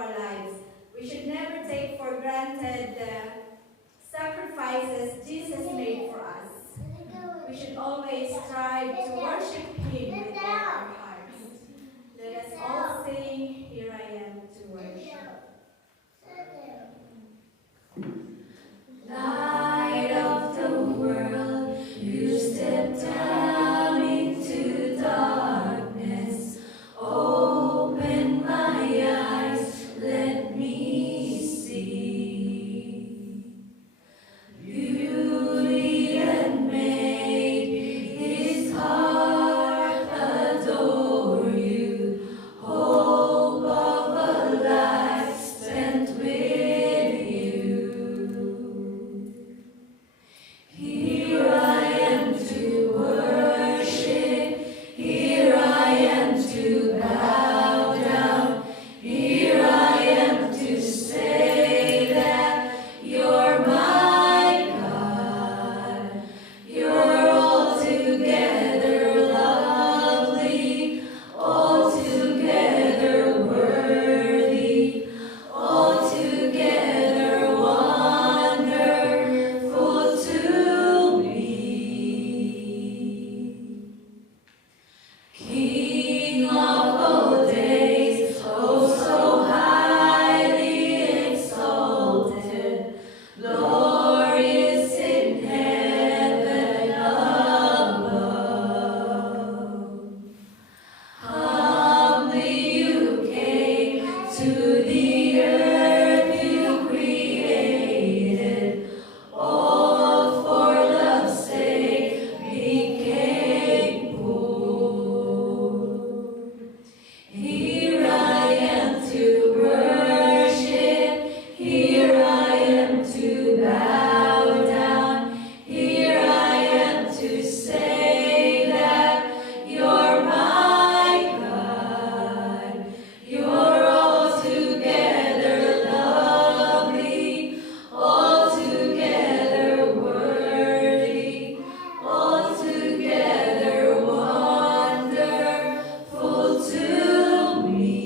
our lives. We should never take for granted the sacrifices Jesus made for us. We should always strive to worship Him with all our hearts. Let us all sing, "Here I am to worship." Light of the world, you step down into darkness. Open my eyes, let me see. Beauty and made His heart adore you. Hope of a life spent with you. Here I am to worship, here I am to bow down, here I am to say that you're my God. You're altogether lovely, altogether worthy, altogether wonderful to me. King of all days, oh so highly exalted, glorious in heaven above. Humbly you came to the earth you created, all for love's sake became poor. Here I am to worship, here I am to bow down, here I am to say that you're my God. You're altogether lovely, altogether worthy, altogether wonderful to me.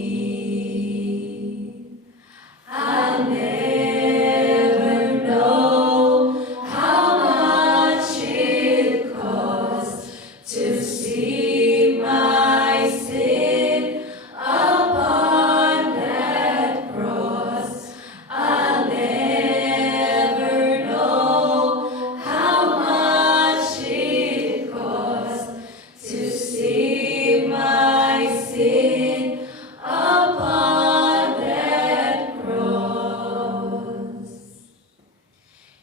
I'll never know how much it costs to see my sin upon that cross. I'll never know how much it costs to see my sin upon that cross.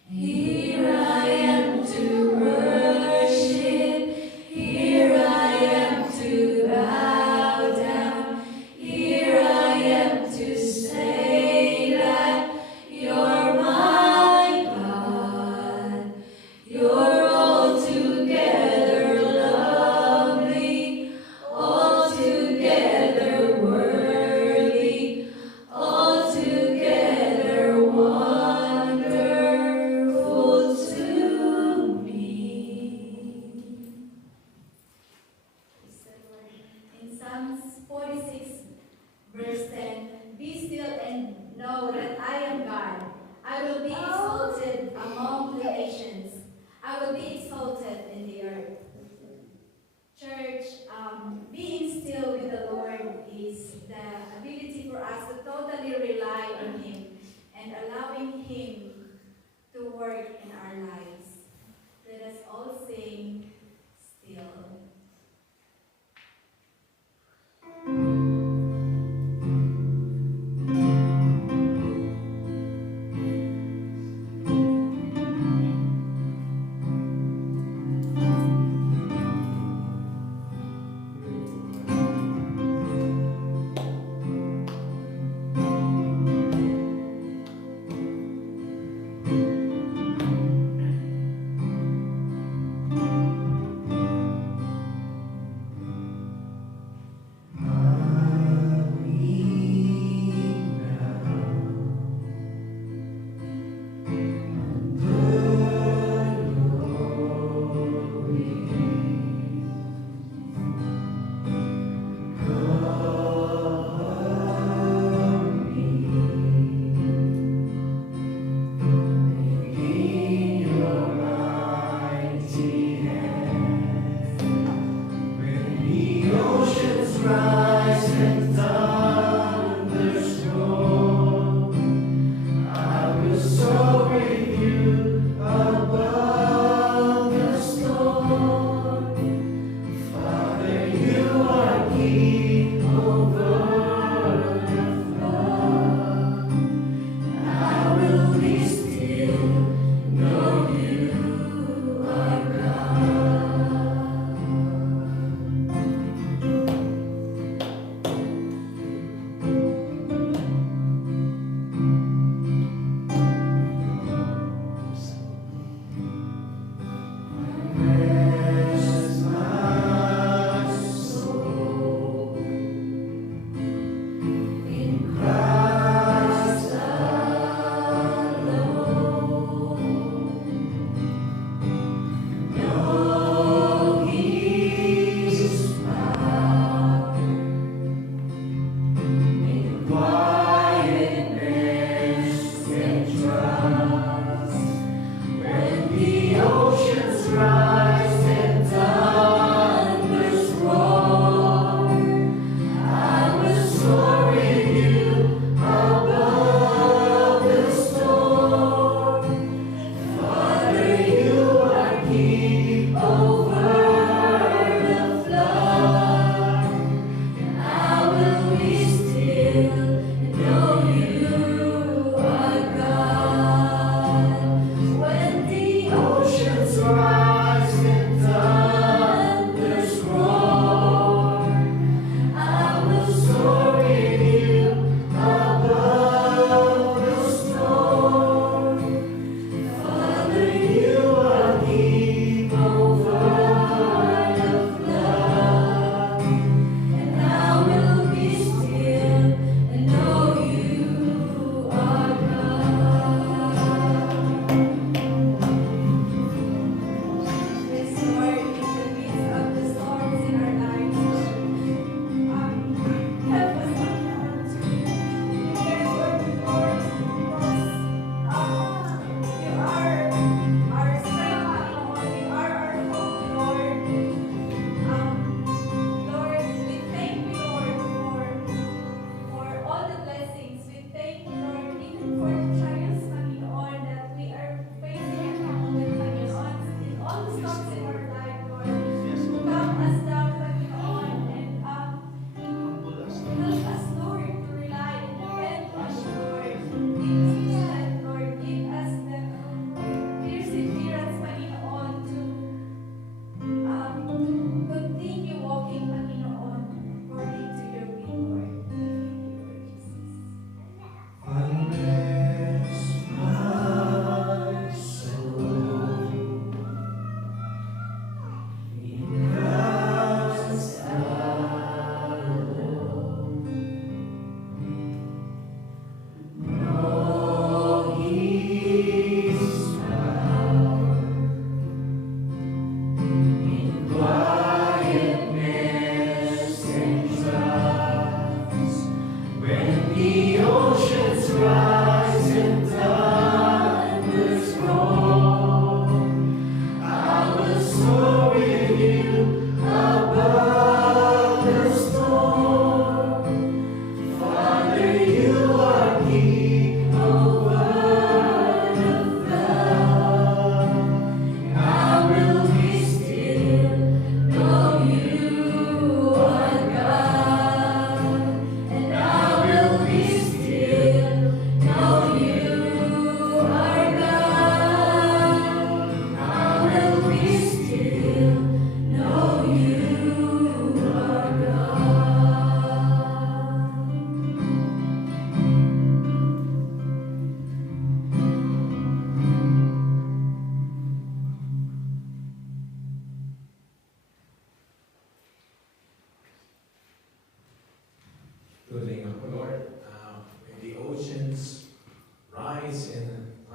Here I am to worship, here I am to bow down, here I am to say that you're my God. You're altogether lovely, altogether worthy, altogether wonderful to me. In Psalms 46, verse 10, "Be still and know that I am God. I will be exalted among the nations. I will be exalted in the earth." Church, being still with the Lord is the ability for us to totally rely on Him and allowing Him to work in our lives. Let us all sing, "Still."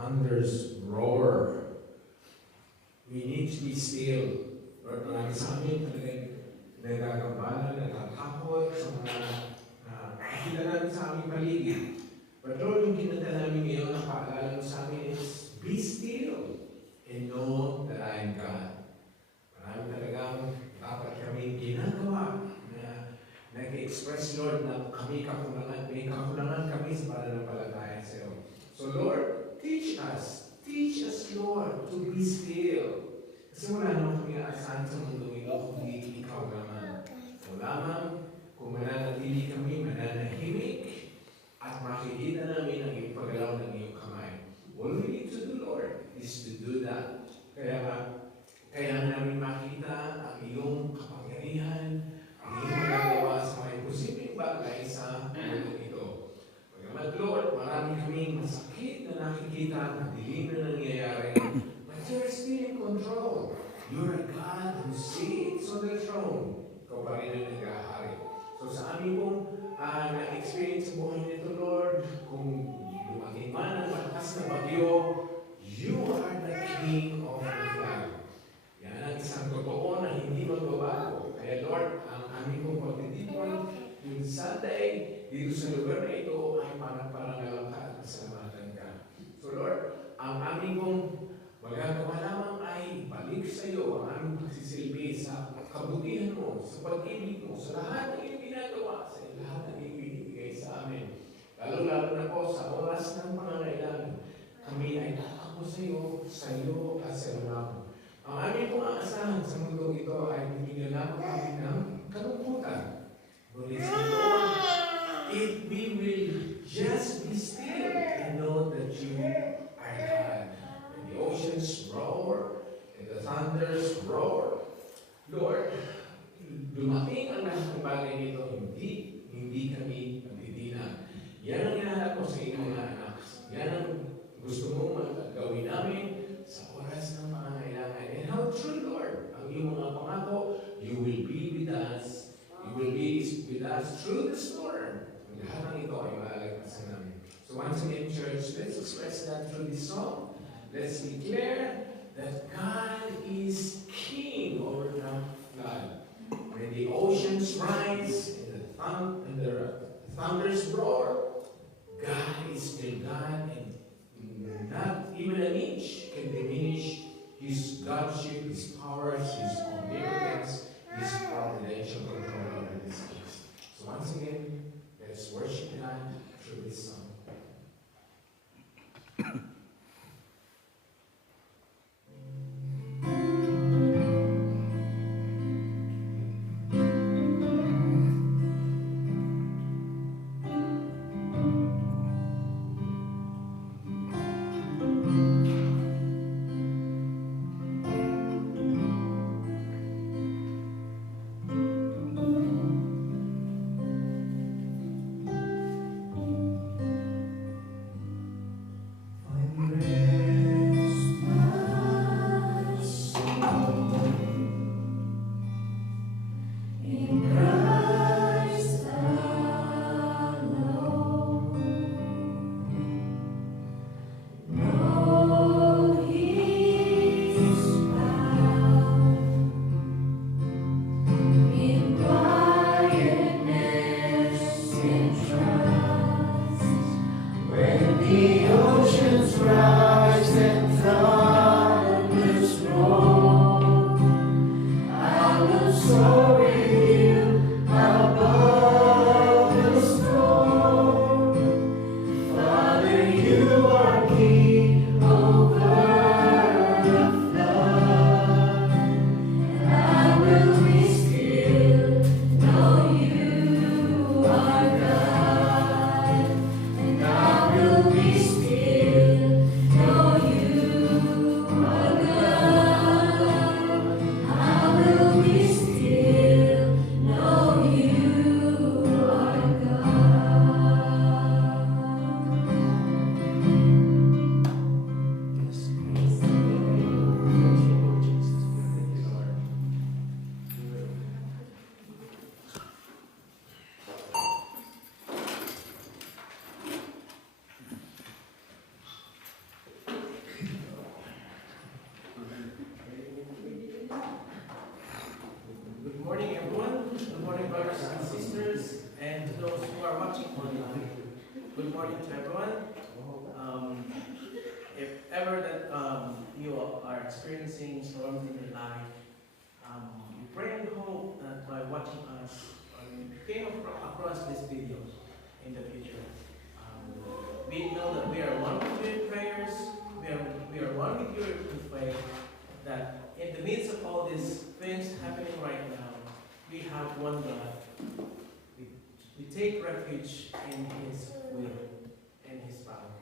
thunders roar. We need to be still. Lord, marami sa amin talagang nagagambala, nagtatakot sa mga nakikita namin sa aming paligid. But Lord, yung kinanta namin ngayon, ang paalala mo sa amin is, be still and know that I am God. Marami talagang dapat kami ginagawa na nag-express, Lord, na kami kakulangan, may kakulangan kami sa pananampalataya sa iyo. So Lord, teach us, Lord, to be still. Kasi wala naman kami aasahan sa mundo ito kundi ikaw naman. So lamang, kung mananatili kami, mananahimik, at makikita namin ang iyong paggalaw ng iyong kamay. All we need to do, Lord, is to do that. Kaya namin makita ang iyong kapangyarihan, ang iyong magagawa sa mga imposibleng bagay sa mundo ito. Pagamat, Lord, marami kaming masakit na nakikita, madilim na nangyayari, but you're still in control. You're a God who sits on the throne. Ikaw pa rin ang nag-ahari. So sa amin pong na-experience sa buhay nito, Lord, kung dumating man ang malakas na bagyo, you are the King of the flood. Yan ang isang totoo na hindi magbabago. Kaya Lord, ang aming pong pagtitipon, yung Sunday, dito sa lugar na ito, ay parang ka at pasalamatan ka. So Lord, ang aming pong magagawa lamang ay balik sa iyo ang aming pagsisilbi sa kabutihan mo, sa pag-ibig mo, sa lahat ng iyong ginagawa, sa lahat ng iyong binibigay sa amin. Lalo-lalo na po sa oras ng pangangailangan, kami ay tatakbo sa iyo at sa iyo lamang. Ang aming pong aasahan sa mundo ito ay bibigyan lamang kami ng kalungkutan. Ngunit sa Lord, if we will just be still and know that you are God. And the oceans roar, and the thunders roar. Lord, dumating ang lahat ng bagay nito, hindi kami magtitinag. Yan ang hinahanap ko sa inyong mga anak. Yan ang gusto mong gawin namin sa oras ng pangangailangan. And how true, Lord, ang iyong mga pangako, you will be with us. You will be with us through the storm. Ang lahat ng ito ay maalagpasan namin. So once again, church, let's express that through this song. Let's declare that God is King over the flood. When the oceans rise and the thunders roar, God is still God, and not even an inch can diminish His Godship, His powers, His omnipotence, His providential control over this case. So once again, let's worship God through this song. We everyone. If ever that you are experiencing storms in your life, we pray and hope that by watching us, you came across this video in the future. We know that we are one with you in prayers, we are one with you in faith, that in the midst of all these things happening right now, we have one God. We take refuge in His will and His power.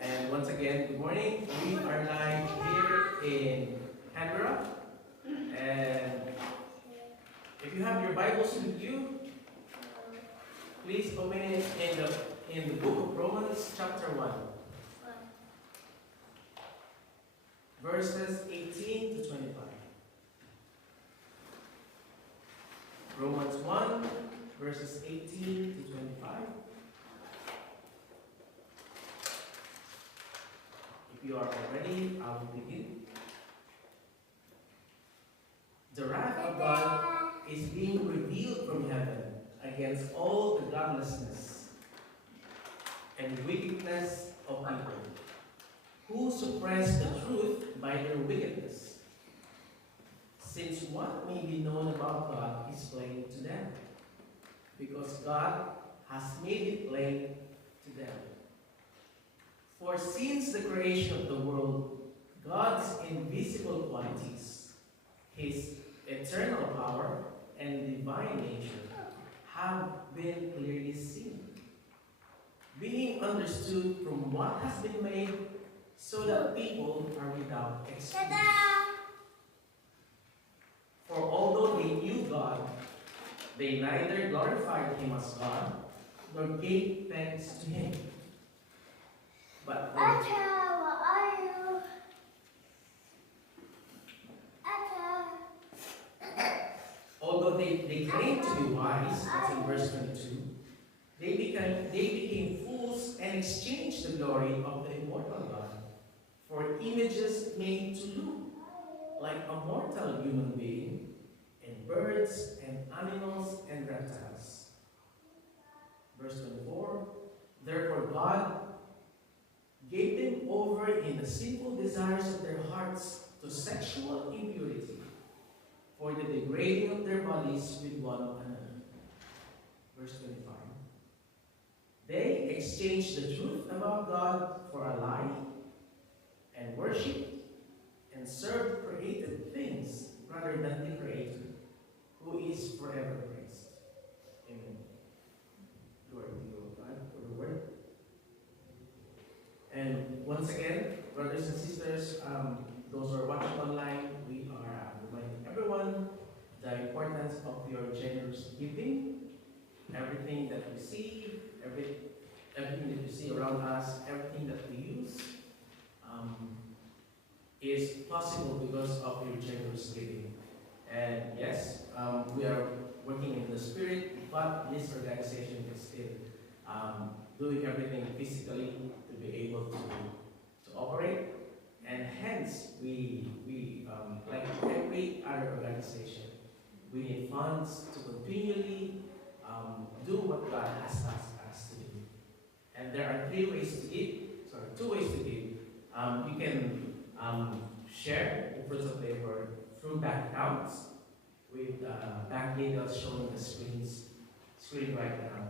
And once again, good morning. We are live here in Canberra. And if you have your Bibles with you, please open it in the book of Romans, chapter 1. Verses 18 to 25. Romans 1, verses 18 to 25. If you are ready, I will begin. The wrath of God is being revealed from heaven against all the godlessness and wickedness of people, who suppress the truth by their wickedness. Since what may be known about God is plain to them, because God has made it plain to them. For since the creation of the world, God's invisible qualities, His eternal power and divine nature, have been clearly seen, being understood from what has been made, so that people are without excuse. For although they knew God, they neither glorified Him as God, nor gave thanks to Him. But although they claimed to be wise, that's in verse 22, they became fools and exchanged the glory of the immortal God for images made to look like a mortal human being, and birds and animals and reptiles. Verse 24, therefore God gave them over in the sinful desires of their hearts to sexual impurity, for the degrading of their bodies with one another. Verse 25, they exchanged the truth about God for a lie, and worshipped and served created things rather than the Creator, who is forever praised. Amen. Glory to you, God, for the word. And once again, brothers and sisters, those who are watching online, we are reminding everyone the importance of your generous giving. Everything that we see, everything that you see around us, everything that we use, is possible because of your generous giving. And yes, we are working in the Spirit, but this organization is still doing everything physically to be able to operate. And hence, we like every other organization, we need funds to continually do what God has asked us to do. And there are two ways to give. You can share the fruits of labor through bank accounts with bank details showing the screen right now.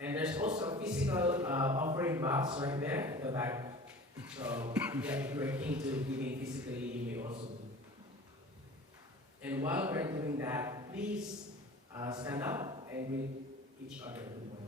And there's also a physical offering box right there at the back. So yeah, if you're keen to giving physically, you may also do. And while we're doing that, please stand up and greet each other. Good morning.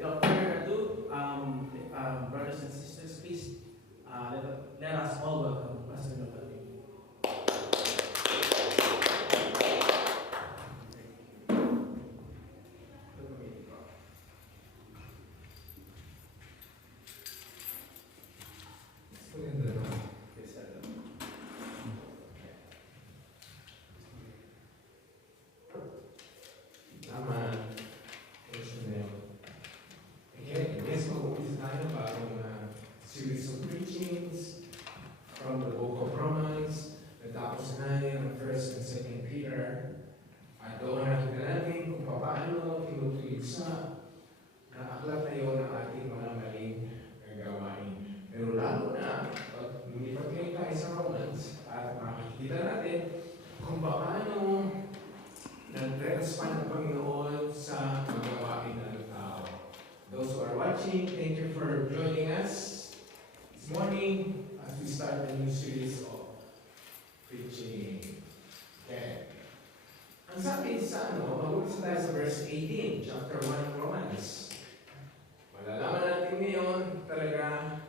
without further ado, brothers and sisters, please let us all welcome Pastor Nopal. Maganda na. Yes, sir. Tama. Personnel. Again, yes, mag-umpisa tayo bagong series of preachings from the book of Romans. Natapos na ang 1st and 2nd Peter. At doon nakita natin kung paano tinutulisa na aklat na yun ang ating mga maling gawain. Pero lalo na, pag lumipat kayo tayo sa Romans, at makikita natin kung paano nag-respond ng Panginoon sa mga gawain ng tao. Those who are watching, thank you for joining us this morning as we start a new series of preaching. Okay. Ang sabi sa mag-umpisa tayo sa verse 18, chapter 1 of Romans. Malalaman natin ngayon talaga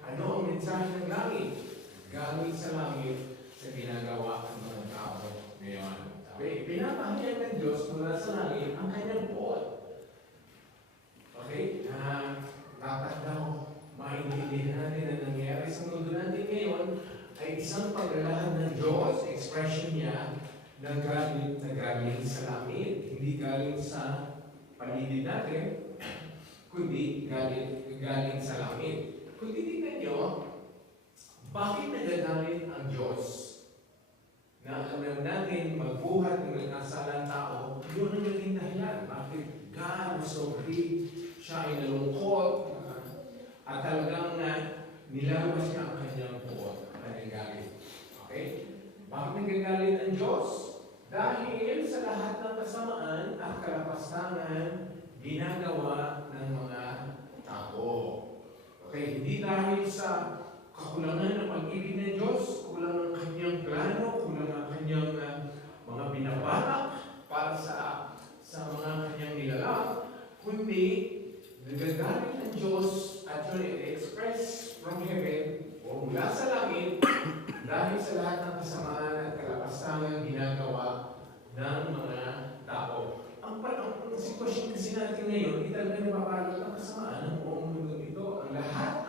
ano ang mensahe ng langit, gamit sa langit sa ginagawa ng mga tao ngayon. Sabi, pinapahayag ng Diyos mula sa langit ang kanyang buot. Okay? Dapat daw maintindihan natin na nangyayari sa mundo natin ngayon ay isang paglalahad ng Diyos, expression niya, na galing sa langit. Hindi galing sa paligid natin, kundi galing sa langit. Kung titignan nyo, bakit nagagalit ang Diyos na alam natin magbuhat ng nagkasalang tao? Yun ang naging dahilan. Bakit God was so great, siya ay nalungkot, at talagang nilalabas niya ang kanyang buot, ang kanyang galit. Okay? Bakit nagagalit ang Diyos? Dahil sa lahat ng kasamaan at kalapastangan ginagawa ng mga tao. Okay, hindi dahil sa kakulangan ng pag-ibig ng Diyos, kulang ang kanyang plano, kulang ang kanyang mga binabalak para sa mga kanyang nilalang, kundi nagagalit ng Diyos at yun i-express from heaven o mula sa langit dahil sa lahat ng kasamaan at kalapastangan ginagawa ng mga tao. Ang sitwasyon kasi natin ngayon, hindi talaga nababalot ang kasamaan ng buong mundo ito. Ang lahat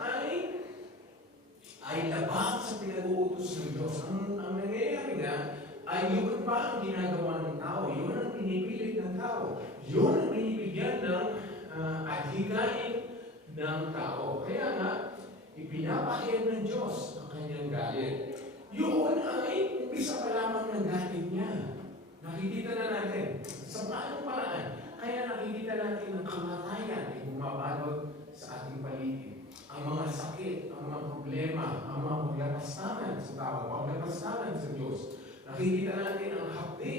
ay labag sa pinag-uutos ng Diyos. Ang nangyayari nga ay yun pa ang ginagawa ng tao. Yun ang pinipilit ng tao. Yun ang binibigyan ng adhikain ng tao. Kaya nga, ipinapahayag ng Diyos ang kanyang galit. Yun ay umpisa pa lamang ng galit niya. Nakikita na natin sa paanong paraan. Kaya nakikita natin ang kamatayan ay bumabalot sa ating paligid. Ang mga sakit, ang mga problema, ang mga paglapastangan sa tao, paglapastangan sa Diyos. Nakikita natin ang hapdi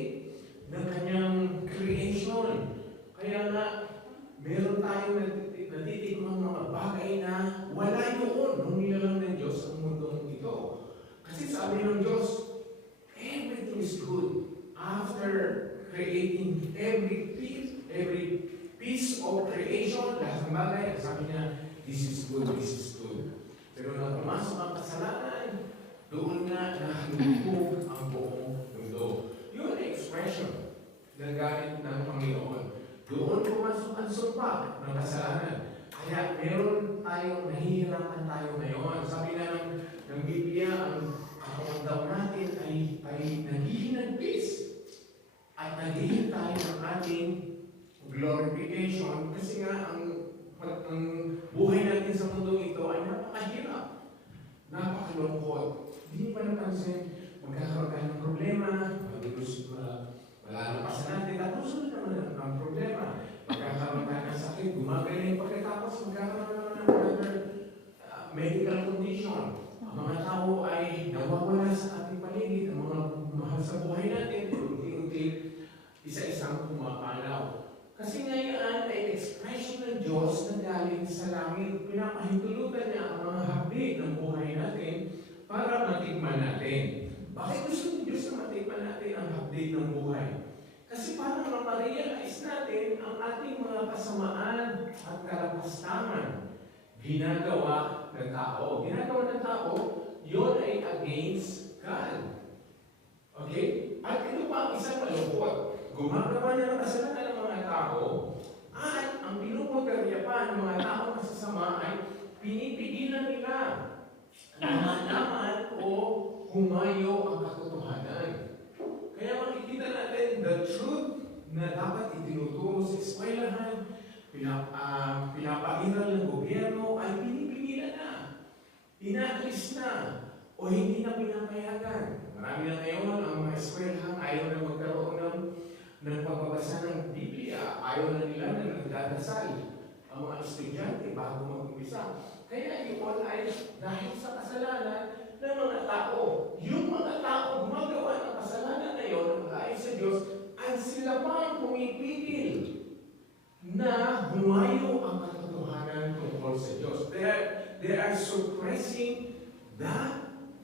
ng kanyang creation. Kaya nga, meron tayong natitikmang mga bagay na wala yun nung nilalang ng Diyos ang mundong ito. Kasi sabi ng Diyos, everything is good. After creating every piece of creation, lahat ng bagay, sabi niya, this is good, this is good. Pero nang pumasok ang kasalanan, doon nga nahalugog ang buong mundo. Yun ang expression ng galit ng Panginoon. Doon pumasok ang sumpa ng kasalanan. Kaya meron tayong nahihirapan tayo ngayon. Sabi na ng Biblia, ang katawan daw natin ay naghihinagpis at naghihintay ng ating glorification kasi nga ang buhay natin sa mundo ito ay napakahirap, napakalungkot. Hindi pa napansin, magkakaroon tayo ng problema, malalampasan natin, tapos naman ang problema. Magkakaroon tayo ng sakit, gumagaling pagkatapos magkakaroon naman ng another medical condition. Ang mga tao ay nawawala sa ating paligid, ang mga mahal sa buhay natin, unti-unti, isa-isang pumapalaw. Kasi ngayon ay expression ng Diyos na galing sa langit. Pinapahintulutan niya ang mga habit ng buhay natin para matikman natin. Bakit gusto ng Diyos na matikman natin ang habit ng buhay? Kasi parang ma-realize natin ang ating mga kasamaan at kalapastangan ginagawa ng tao. Ginagawa ng tao, yun ay against God. Okay? At ito pa ang isang malungkot. Gumagawa na ng kasalanan ng mga tao at ang pinupugarya pa ng mga tao masasama ay pinipigilan nila na malaman o humayo ang katotohanan. Kaya makikita natin the truth na dapat itinuturo sa eskwelahan, pinapairal ng gobyerno ay pinipigilan na, inaalis na, o hindi na pinapayagan. Marami na ngayon ang mga eskwelahan ayaw na magkaroon ng pagbabasa ng Biblia, ayaw na nila na nagdadasal ang mga estudyante bago mag-umpisa. Kaya yun ay dahil sa kasalanan ng mga tao. Yung mga tao gumagawa ng kasalanan na yun, ang ayon sa Diyos, ay sila pa ang pumipigil na humayo ang katotohanan tungkol sa Diyos. They are suppressing the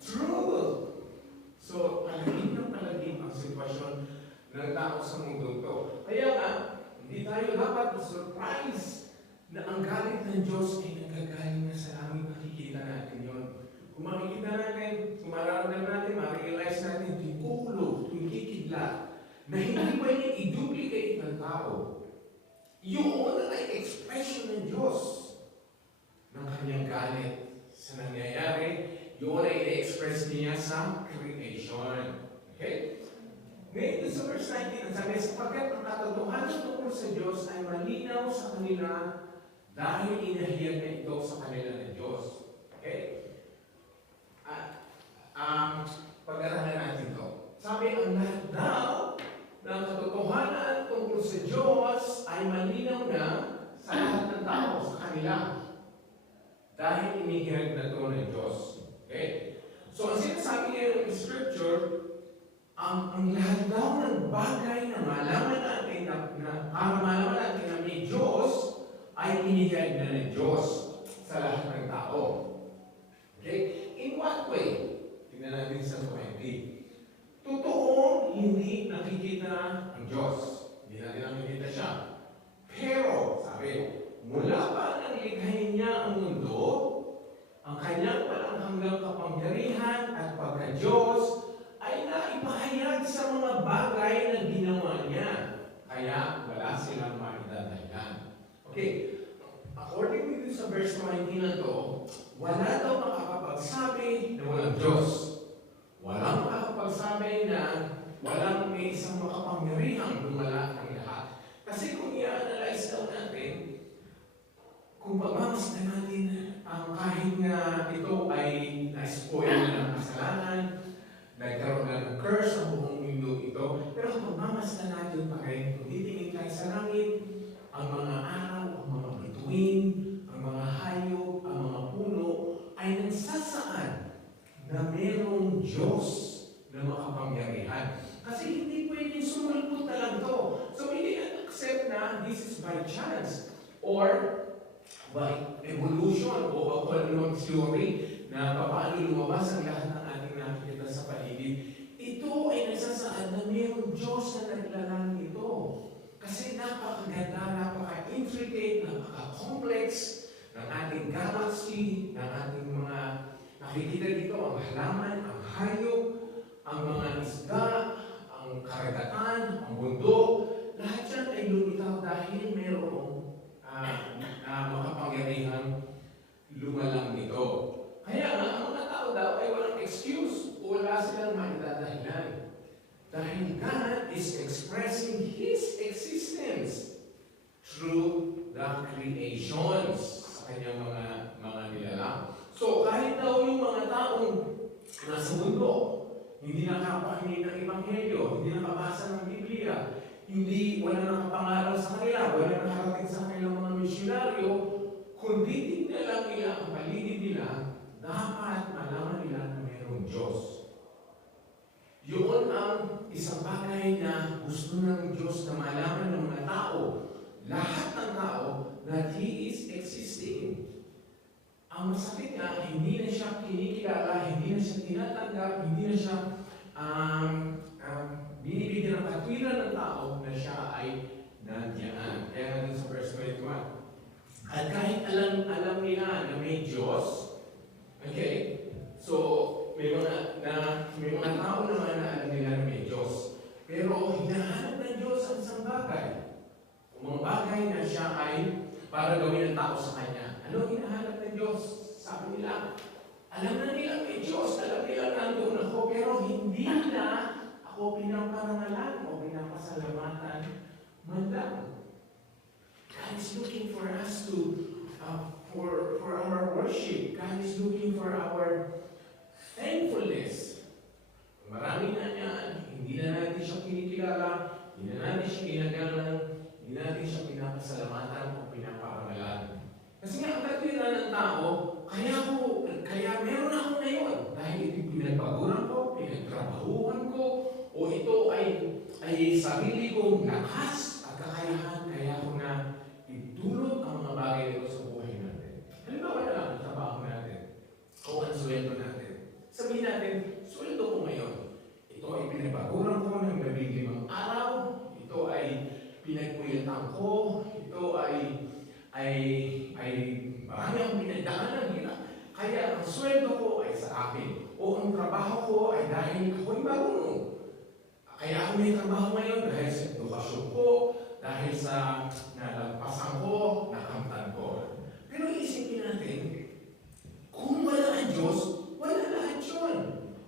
truth. So, palaging ng palaging ang sitwasyon ng tao sa mundo ito. Kaya nga, hindi tayo dapat ma-surprise na ang galit ng Diyos ay nagagaling na sa langit. Makikita natin yun. Kung makikita natin, kung mararamdaman natin, ma-realize natin, tuwing kukulo, tuwing kikidlat, na hindi pwedeng i-duplicate ng tao. Yun ay expression ng Diyos ng kanyang galit sa nangyayari. Yun ay i-express niya sa creation. Okay? Ngayon, sa verse 19, ang sabi, sapagkat ang katotohanan tungkol sa Diyos ay malinaw sa kanila dahil inahiyag na ito sa kanila ng Diyos. Okay? Pag-aralan natin ito. Sabi, ang lahat daw ng katotohanan tungkol sa Diyos ay malinaw na sa lahat ng tao, sa kanila. Dahil inihiyag na ito ng Diyos. Okay? So, ang sinasabi ngayon ng Scripture, ang lahat daw ng bagay na malaman natin, para malaman natin na may Diyos, ay inihiyag na ng Diyos sa lahat ng tao. Okay? In what way? Tingnan natin sa 20. Totoo, hindi nakikita ang Diyos. Hindi natin nakikita siya. Pero, sabi, mula pa nang likhain niya ang mundo, ang kanyang walang hanggang kapangyarihan at pagka-Diyos ay naipahayag sa mga bagay na ginawa niya. Kaya wala silang maidadahilan. Okay, according to sa verse 19 na to, wala daw makakapagsabi na walang Diyos. Walang makakapagsabi na walang may isang makapangyarihang lumala ng lahat. Kasi kung i-analyze daw natin, kung pagmamasdan natin kahit na ito ay na-spoil na ng kasalanan, nagkaroon na ng curse ang buong mundo ito, pero kung pagmamasdan natin pa rin, kung titingin tayo sa langit, ang mga araw, ang mga bituin, ang mga hayop, ang mga puno, ay nagsasaad na mayroong Diyos na makapangyarihan. Kasi hindi pwedeng sumulpot na lang to. So, hindi accept na this is by chance or by evolution o anong theory na paano lumabas ang lahat ng ating nakikita sa paligid. Ito ay nagsasaad na mayroong Diyos na naglalang ito. Kasi napakaganda, napaka-intricate, napaka-complex ng ating galaxy, ng ating mga nakikita dito, ang halaman, ang hayop, ang mga isda, ang karagatan, ang bundok. Lahat yan ay lumitaw dahil mayroong makapangyarihang lumalang nito. Kaya nga, ang mga tao daw ay walang excuse o wala silang maidadahilan. Dahil God is expressing His existence through the creations sa kanyang mga nilalang. So, kahit daw yung mga taong nasa mundo, hindi nakapakinig ng Ebanghelyo, hindi nakabasa ng Biblia, wala nakapangaral sa kanila, wala nakarating sa kanilang mga misyonaryo, kundi tignan lang nila ang paligid nila, dapat malaman nila na mayroong Diyos. Yun ang isang bagay na gusto ng Diyos na malaman ng mga tao, lahat ng tao, that He is existing. Ang masakit nga, hindi na siya kinikilala, hindi na siya tinatanggap, hindi na siya binibigyan ng katwiran ng tao na siya ay nandiyan. Kaya nga dun sa verse 21. At kahit alam nila na may Diyos, okay, so may mga tao naman na alam nila na may Diyos. Pero hinahanap ng Diyos ang isang bagay. Kung mga bagay na siya ay para gawin ng tao sa Kanya. Ano hinahanap ng Diyos? Sabi nila, alam na nila may Diyos, alam nila nandoon ako, pero hindi na ako pinaparangalan o pinapasalamatan man lang. God is looking for us to, for our worship. God is looking for our thankfulness. Marami na niyan, hindi na natin siya kinikilala, hindi na natin siya ginagalan, hindi natin siya pinapasalamatan o pinaparangalan. Kasi nga, ang katwiran ng tao, kaya meron ako ngayon. Dahil ito pinagbaguran ko, pinagtrabahuhan ko, o ito ay sarili kong lakas at kakayahan, kaya ko na idulot ang mga bagay nito sa buhay natin. Halimbawa na lang ang trabaho natin, o ang sweldo natin. Sabihin natin, sweldo ko ngayon. Ito ay pinagbaguran ko ng 15 araw, ito ay pinagpuyatan ko, ito ay marami akong pinagdaanan nila. Kaya ang sweldo ko ay sa akin. O ang trabaho ko ay dahil ako'y marunong. Kaya ako may trabaho ngayon dahil sa edukasyon ko, dahil sa nalagpasan ko, nakamtan ko. Pero isipin natin, kung wala ang Diyos, wala lahat yun.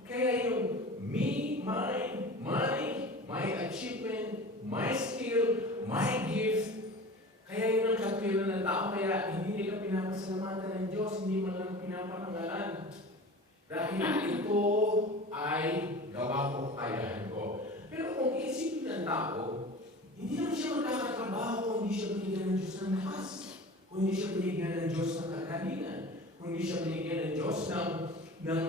Kaya yung me, my achievement, my skill, my gift, kaya yun ang katwiran ng tao, kaya hindi nila pinapasalamatan ng Diyos, hindi man lang pinaparangalan. Dahil ito ay gawa ko, kayahan ko. Pero kung isipin ng tao, hindi naman siya magkakatrabaho kung hindi siya binigyan ng Diyos ng lakas, kung hindi siya binigyan ng Diyos ng kagalingan, kung hindi siya binigyan ng Diyos ng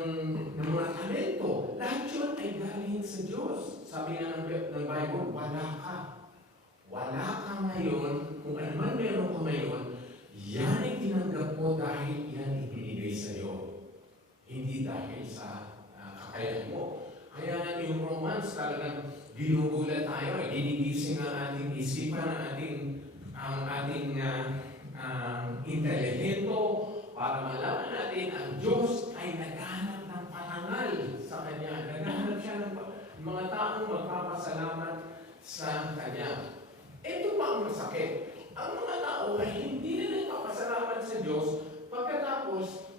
mga talento. Lahat yun ay galing sa Diyos. Sabi nga ng Bible, wala ka. Wala ka ngayon, kung ano man meron ko ngayon, yan ay tinanggap mo dahil yan ibinigay sa iyo. Hindi dahil sa kakayahan mo. Kaya nga yung Romans talagang ginugulat tayo, ginigising ang ating isipan, ang ating intelihento, para malaman natin ang Diyos ay naghahanap ng parangal sa Kanya. Naghahanap siya ng mga taong magpapasalamat sa Kanya. Ito pa ang masakit. Ang mga tao ay hindi na nagpapasalamat sa Diyos pagkatapos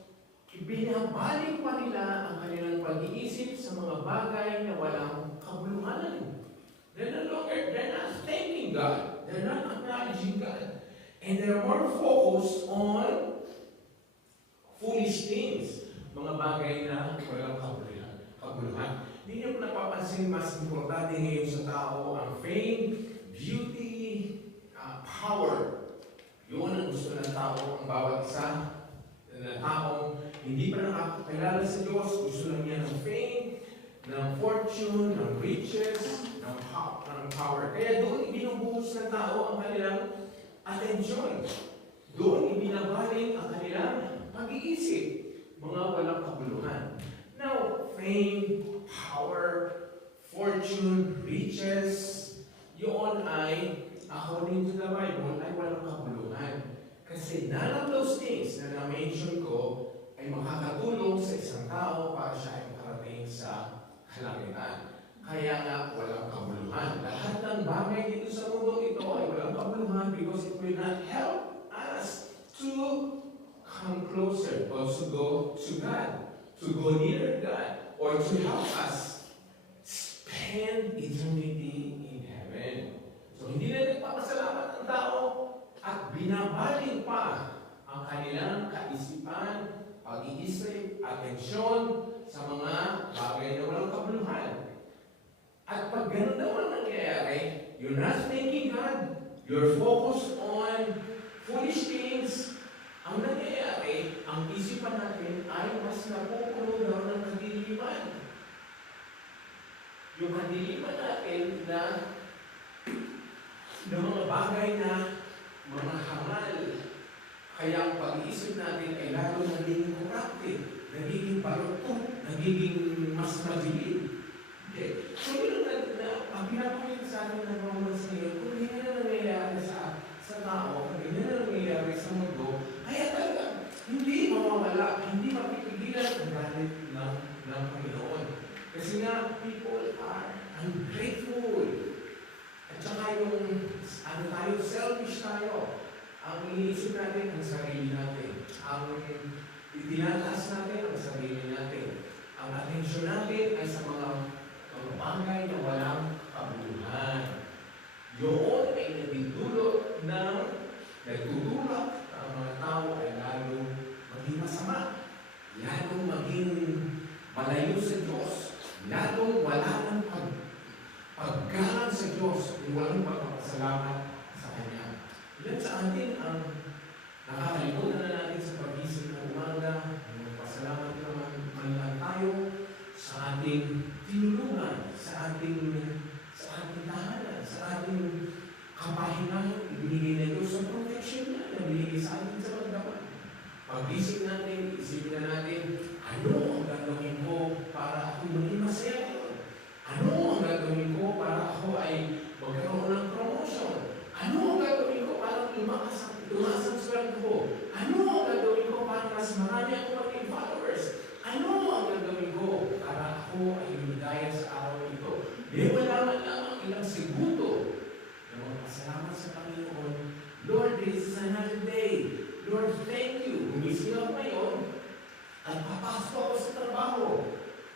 binabalik pa nila ang kanilang pag-iisip sa mga bagay na walang kabuluhan. They're not thanking God. They're not acknowledging God. And they're more focused on foolish things. Mga bagay na walang kabuluhan. Hindi niyo po napapansin mas importante ngayon sa tao ang fame, beauty, power. Yun ang gusto ng tao, ang bawat isa na taong hindi pa nakakakilala sa Diyos, gusto lang niya ng fame, ng fortune, ng riches, ng power. Kaya doon ibinubuhos ng tao ang kanilang atensyon. Doon ibinabaling ang kanilang pag-iisip, mga walang kabuluhan. Now, fame, power, fortune, riches, yun ay, according to the Bible, ay walang kabuluhan. Kasi none of those things na na-mention ko ay makakatulong sa isang tao para siya ay makarating sa kalangitan. Kaya nga walang kabuluhan. Lahat ng bagay dito sa mundo ito ay walang kabuluhan because it will not help us to come closer or to go to God, to go near God, or to help us spend eternity in heaven. So hindi na nagpapasalamat ang tao at binabaling pa ang kanilang kaisipan, pag-iisip, atensyon sa mga bagay na walang kabuluhan. At pag ganun naman nangyayari, you're not thanking God, you're focused on foolish things. Ang nangyayari, ang isipan natin ay mas napupuno daw ng kadiliman. Yung kadiliman natin na mga bagay na mga hangal. Kaya ang pag-iisip natin ay lalo nagiging corrupted, nagiging baluktot, nagiging mas madilim. Okay. So yun na nagawa sa iyo, kung hindi na nangyayari sa tao, kung hindi na nangyayari sa mundo, kaya talaga, hindi mawawala, hindi mapipigilan ang galit ng Panginoon. Kasi nga, people are ungrateful. At saka yung, selfish tayo. Ang iniisip natin ang sarili natin. Ang itinataas natin ang sarili natin. Ang atensyon natin ay sa mga bagay na walang kabuluhan. Yun ay nagtutulot ang mga tao ay lalong maging masama, lalong maging malayo sa Diyos, lalong wala ng paggalang sa Diyos, walang pagpapasalamat sa Kanya. Ilan sa atin ang nakakalimutan na natin sa pag-isip ng umaga, magpasalamat naman man lang tayo sa ating tinulungan, sa ating tahanan, sa ating kapahingahan, ibinigay na Diyos sa protection niya, na binigay sa atin sa magdaman. Pag-isip natin, isipin na natin, ano ang gagawin ko para ako maging masaya ngayon? Ano ang gagawin ko para ako ay magkaroon ng promotion? Ano ang gagawin ko para tumaas ang sweldo ko? Ano ang gagawin ko para mas marami ako maging followers? Ano ang gagawin ko para ako ay lumigaya sa araw ito? Wala man lamang ilang segundo na magpasalamat sa Panginoon. Lord, this is another day. Lord, thank you. Gumising ako ngayon at papasok ako sa trabaho.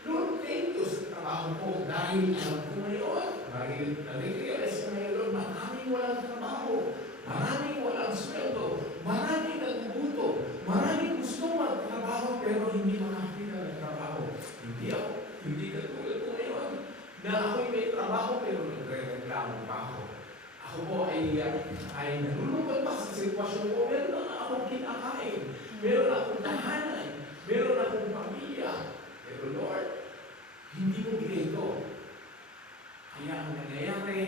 Lord, thank you sa trabaho ko dahil alam ko ngayon. Dahil nag-realize ko ngayon, Lord, maraming walang trabaho. Maraming walang sweldo. Maraming nagugutom. Maraming gusto magtrabaho pero hindi makakita ng trabaho. Hindi katulad ko ngayon na ako'y may trabaho pero nagre-reklamo pa ako. Ako po ay nalulungkot pa sa sitwasyon ko. Meron na akong kinakain. Meron akong tahanan. Meron akong pamilya. Pero Lord, hindi mo bigay ito. Kaya ang nangyayari,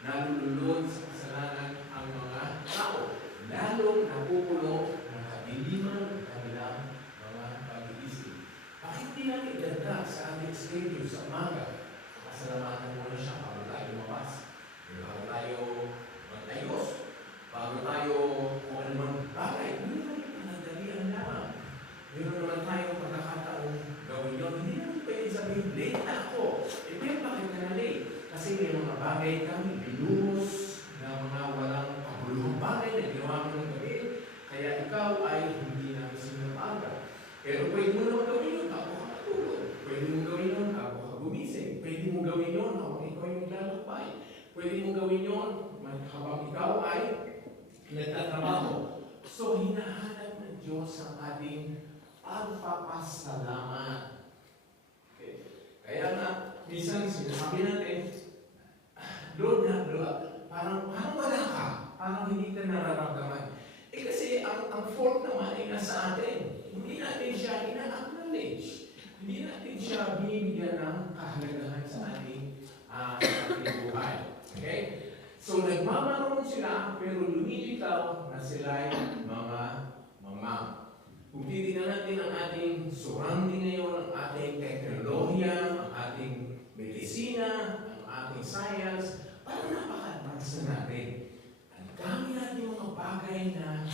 nalululod sa kasalanan ang mga tao. Lalong napupulo ng kadiliman ng kanilang mga pag-iisip. Bakit di natin ganda sa ating schedule sa umaga? Pasalamatan muna siya bago tayo lumabas. Bago tayo magtayos. Bago tayo kung ano mang bagay. Hindi naman pinagdalian lamang. Meron naman tayong pagkakataong gawin yun. Hindi naman pwede sabihin, late na ako. Pero bakit ka na late? Kasi may mga bagay kami binuhos na mga walang paguluhang bagay na ginawa mo ng gabi. Kaya ikaw ay hindi na gusto ng aga. Pero pwede mo naman gawin yun bago ka matulog. Pwede mo gawin yun bago ka gumising. Pwede mo gawin yun habang ikaw ay naglalakbay. Pwede mo gawin yun habang ikaw ay nagtatrabaho. So, hinahanap ng Diyos ang ating pagpapasalamat. Okay. Kaya nga, minsan sinasabi natin, Lord, parang wala ka. Parang hindi ka nararamdaman. Kasi ang fault naman ay nasa atin. Hindi natin siya ina-acknowledge. Hindi natin siya binibigyan ng kahalagahan sa ating buhay. Okay? So, nagmamaroon sila, pero lumilitaw na sila'y mga mangmang. Kung titignan natin ang ating surrounding ngayon, ang ating teknolohiya, ang ating medisina, ang ating science, parang napaka-advance na natin. Ang dami natin mga bagay na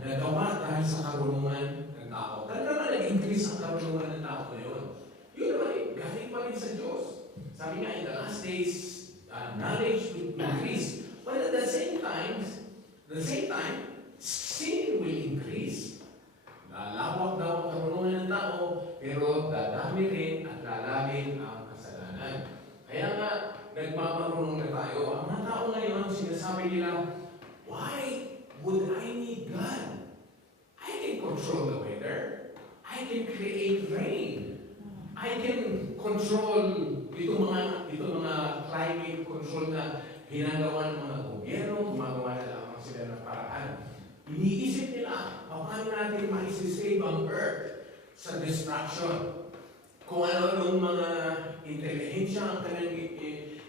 nagawa dahil sa karunungan ng tao. Talaga nag-increase ang karunungan ng tao ngayon. Yun naman galing pa rin sa Diyos. Sabi nga, in the last days, knowledge will increase. But at the same time, sin will increase. Lalawak daw ang karunungan ng tao, pero dadami rin at lalagin ang kasalanan. Kaya nga, nagmamarunong na tayo. Ang mga tao ngayon, sinasabi nila, why would I need God? I can control the weather. I can create rain. I can control itong mga climate control na ginagawa ng mga gobyerno, gumagawa na lamang sila ng paraan. Iniisip nila, paano natin ma-save ang earth sa destruction? Kung ano-anong mga intelihensya ang kanilang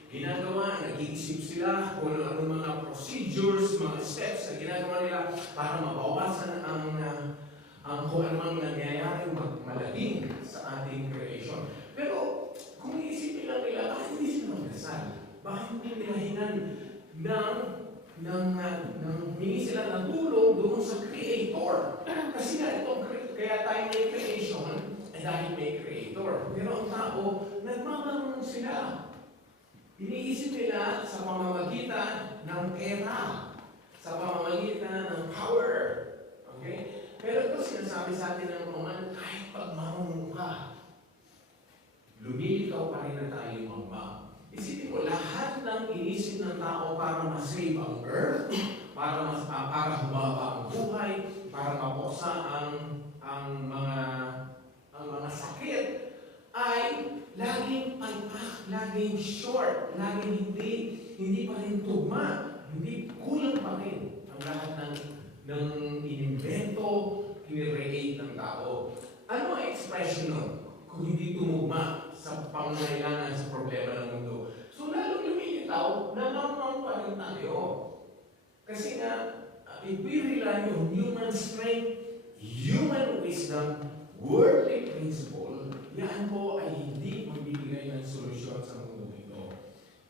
ginagawa, nag-iisip sila kung ano-anong mga procedures, mga steps na ginagawa nila para mabawasan ang kung anong nangyayari malaging sa ating creation. Pero kung iisipin lang nila, bakit hindi sila magdasal? Bakit hindi nila humingi sila ng tulong doon sa Creator? Kasi nga kaya tayo may creation, dahil may Creator. Pero ang tao, nagmamarunong sila. Iniisip nila sa pamamagitan ng pera, sa pamamagitan ng power. Okay? Pero ito sinasabi sa atin ng Roman, kahit pag marunong ka, lumilitaw pa rin na tayo magmam. Isipin mo, lahat ng inisip ng tao para masave ang earth, para humaba ang buhay, para mapuksa ang mga sakit, ay laging palpak, laging short, laging hindi pa rin tugma, hindi kulang pa rin ang lahat ng inimbento, kinirelate ng tao. Ano ang expression nun kung hindi tumugma sa pangangailangan sa problema ng mundo? So lalo lumilitaw na mamang pa rin tayo. Kasi nga, if we rely on human strength, human wisdom, worldly principle, yan po ay hindi magbibigay ng solusyon sa mundo ito.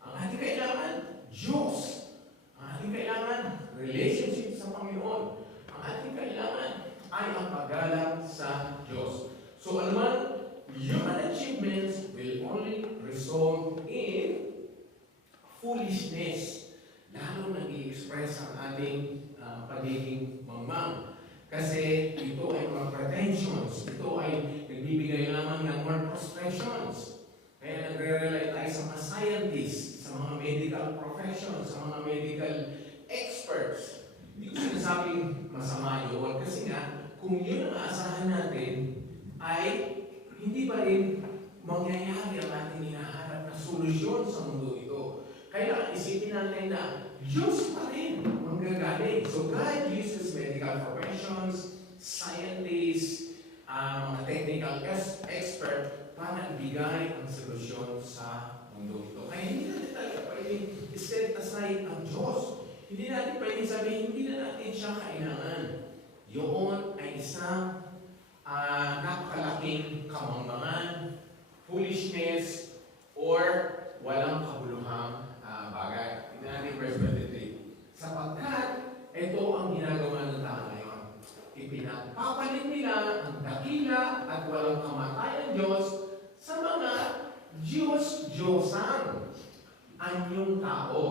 Ang ating kailangan, Diyos. Ang ating kailangan, relationship sa Panginoon. Ang ating kailangan ay ang paggalang sa Diyos. So anuman, human achievements will only result in foolishness. Lalo nag-i-express ang ating pagiging mamang. Kasi ito ay mga pretensions. Ito ay nagbibigay lamang ng more frustrations. Kaya nagre-rely tayo sa mga scientists, sa mga medical professions, sa mga medical experts. Hindi ko sinasabing masama yun. Kasi nga, kung yun ang aasahan natin, ay hindi pa rin mangyayari ang ating hinahanap na solusyon sa mundo ito. Kaya isipin natin na Diyos pa rin manggagaling. So God uses medical professions, scientists, mga technical expert para ibigay ang solusyon sa mundo ito. Kaya hindi natin talaga pwedeng set aside ang Diyos. Hindi natin pwedeng sabihin, hindi na natin siya kailangan. Yun ay isang napakalaking kamangmangan, foolishness, or walang kabuluhang bagay. Tignan natin verse 23. Sapagkat ito ang ginagawa ng tao ngayon. Ipinagpapalit nila ang dakila at walang kamatayan Diyos sa mga Diyos-Diyosan, anyong tao.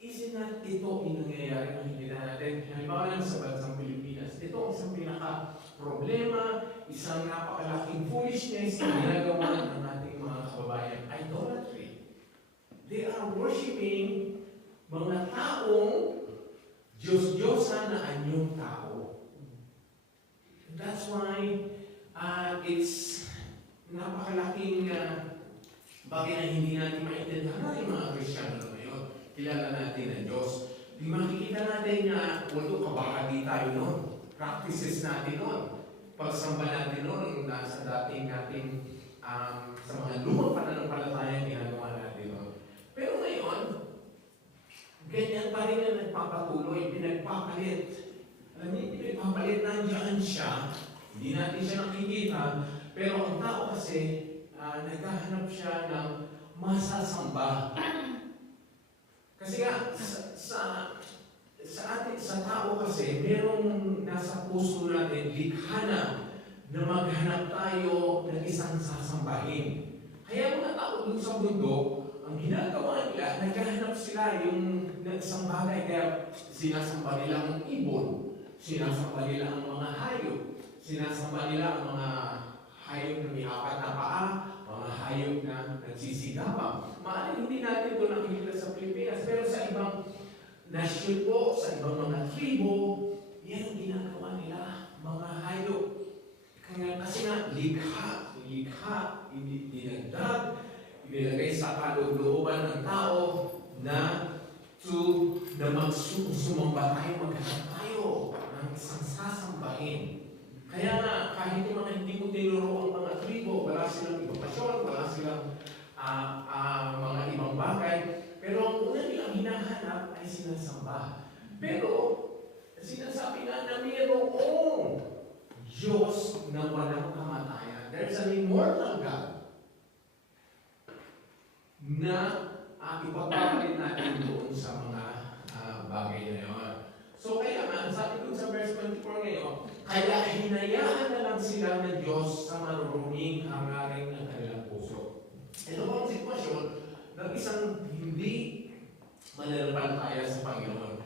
Isn't that ito yung nangyayari ng hindi natin? Halimbawa lang sa bansang Pilipinas, ito ang isang pinaka-problema, isang napakalaking foolishness na ginagawa ng ating mga kababayan. Idolatry. They are worshiping mga taong Diyos-Diyosan na anyong tao. That's why it's napakalaking bagay na hindi natin maintindihan natin mga Kristiyano na ngayon. Kilala natin ang Diyos. Di makikita natin na although kabahagi tayo noon, practices natin noon, pagsamba natin noon, nasa dating natin sa mga lumang pananampalataya ginagawa natin noon. Pero ngayon, ganyan pa rin na nagpapatuloy, pinagpapalit. Alam niyo, pinagpapalit, nandiyan siya, hindi natin siya nakikita, pero ang tao kasi, naghahanap siya ng masasamba. Kasi nga, sa tao kasi, merong nasa puso natin, likha na maghanap tayo ng isang sasambahin. Kaya mga tao dun sa mundo, ang ginagawa nila, naghahanap sila yung isang bagay, kaya sinasamba nila ang ibon, sinasamba nila ang mga hayop, sinasamba nila ang mga hayop na may apat na paa, mga hayop na nagsisigapang. Maaaring hindi natin ito nakikita sa Pilipinas, pero sa ibang nasyon po, sa ibang mga tribo, yan ang ginagawa nila, mga hayop. Kaya kasi nga, likha, dinagdag, ibinagay sa kalooban ng tao na sumamba tayo, maghanap tayo ng isang sasambahin. Kaya nga, kahit yung mga hindi ko tinuro ang mga tribo, wala silang edukasyon, wala silang mga ibang bagay, pero ang una nilang hinahanap ay sinasamba. Pero, sinasabi nga na mayroong Diyos na walang kamatayan. There's an immortal God. na ipapalit natin doon sa mga bagay na yun. So kaya nga, sabi doon sa verse 24 ngayon, kaya hinayaan na lang sila ng Diyos sa maruruming hangarin ng kanilang puso. Ito po ang sitwasyon ng isang hindi mananampalataya sa Panginoon.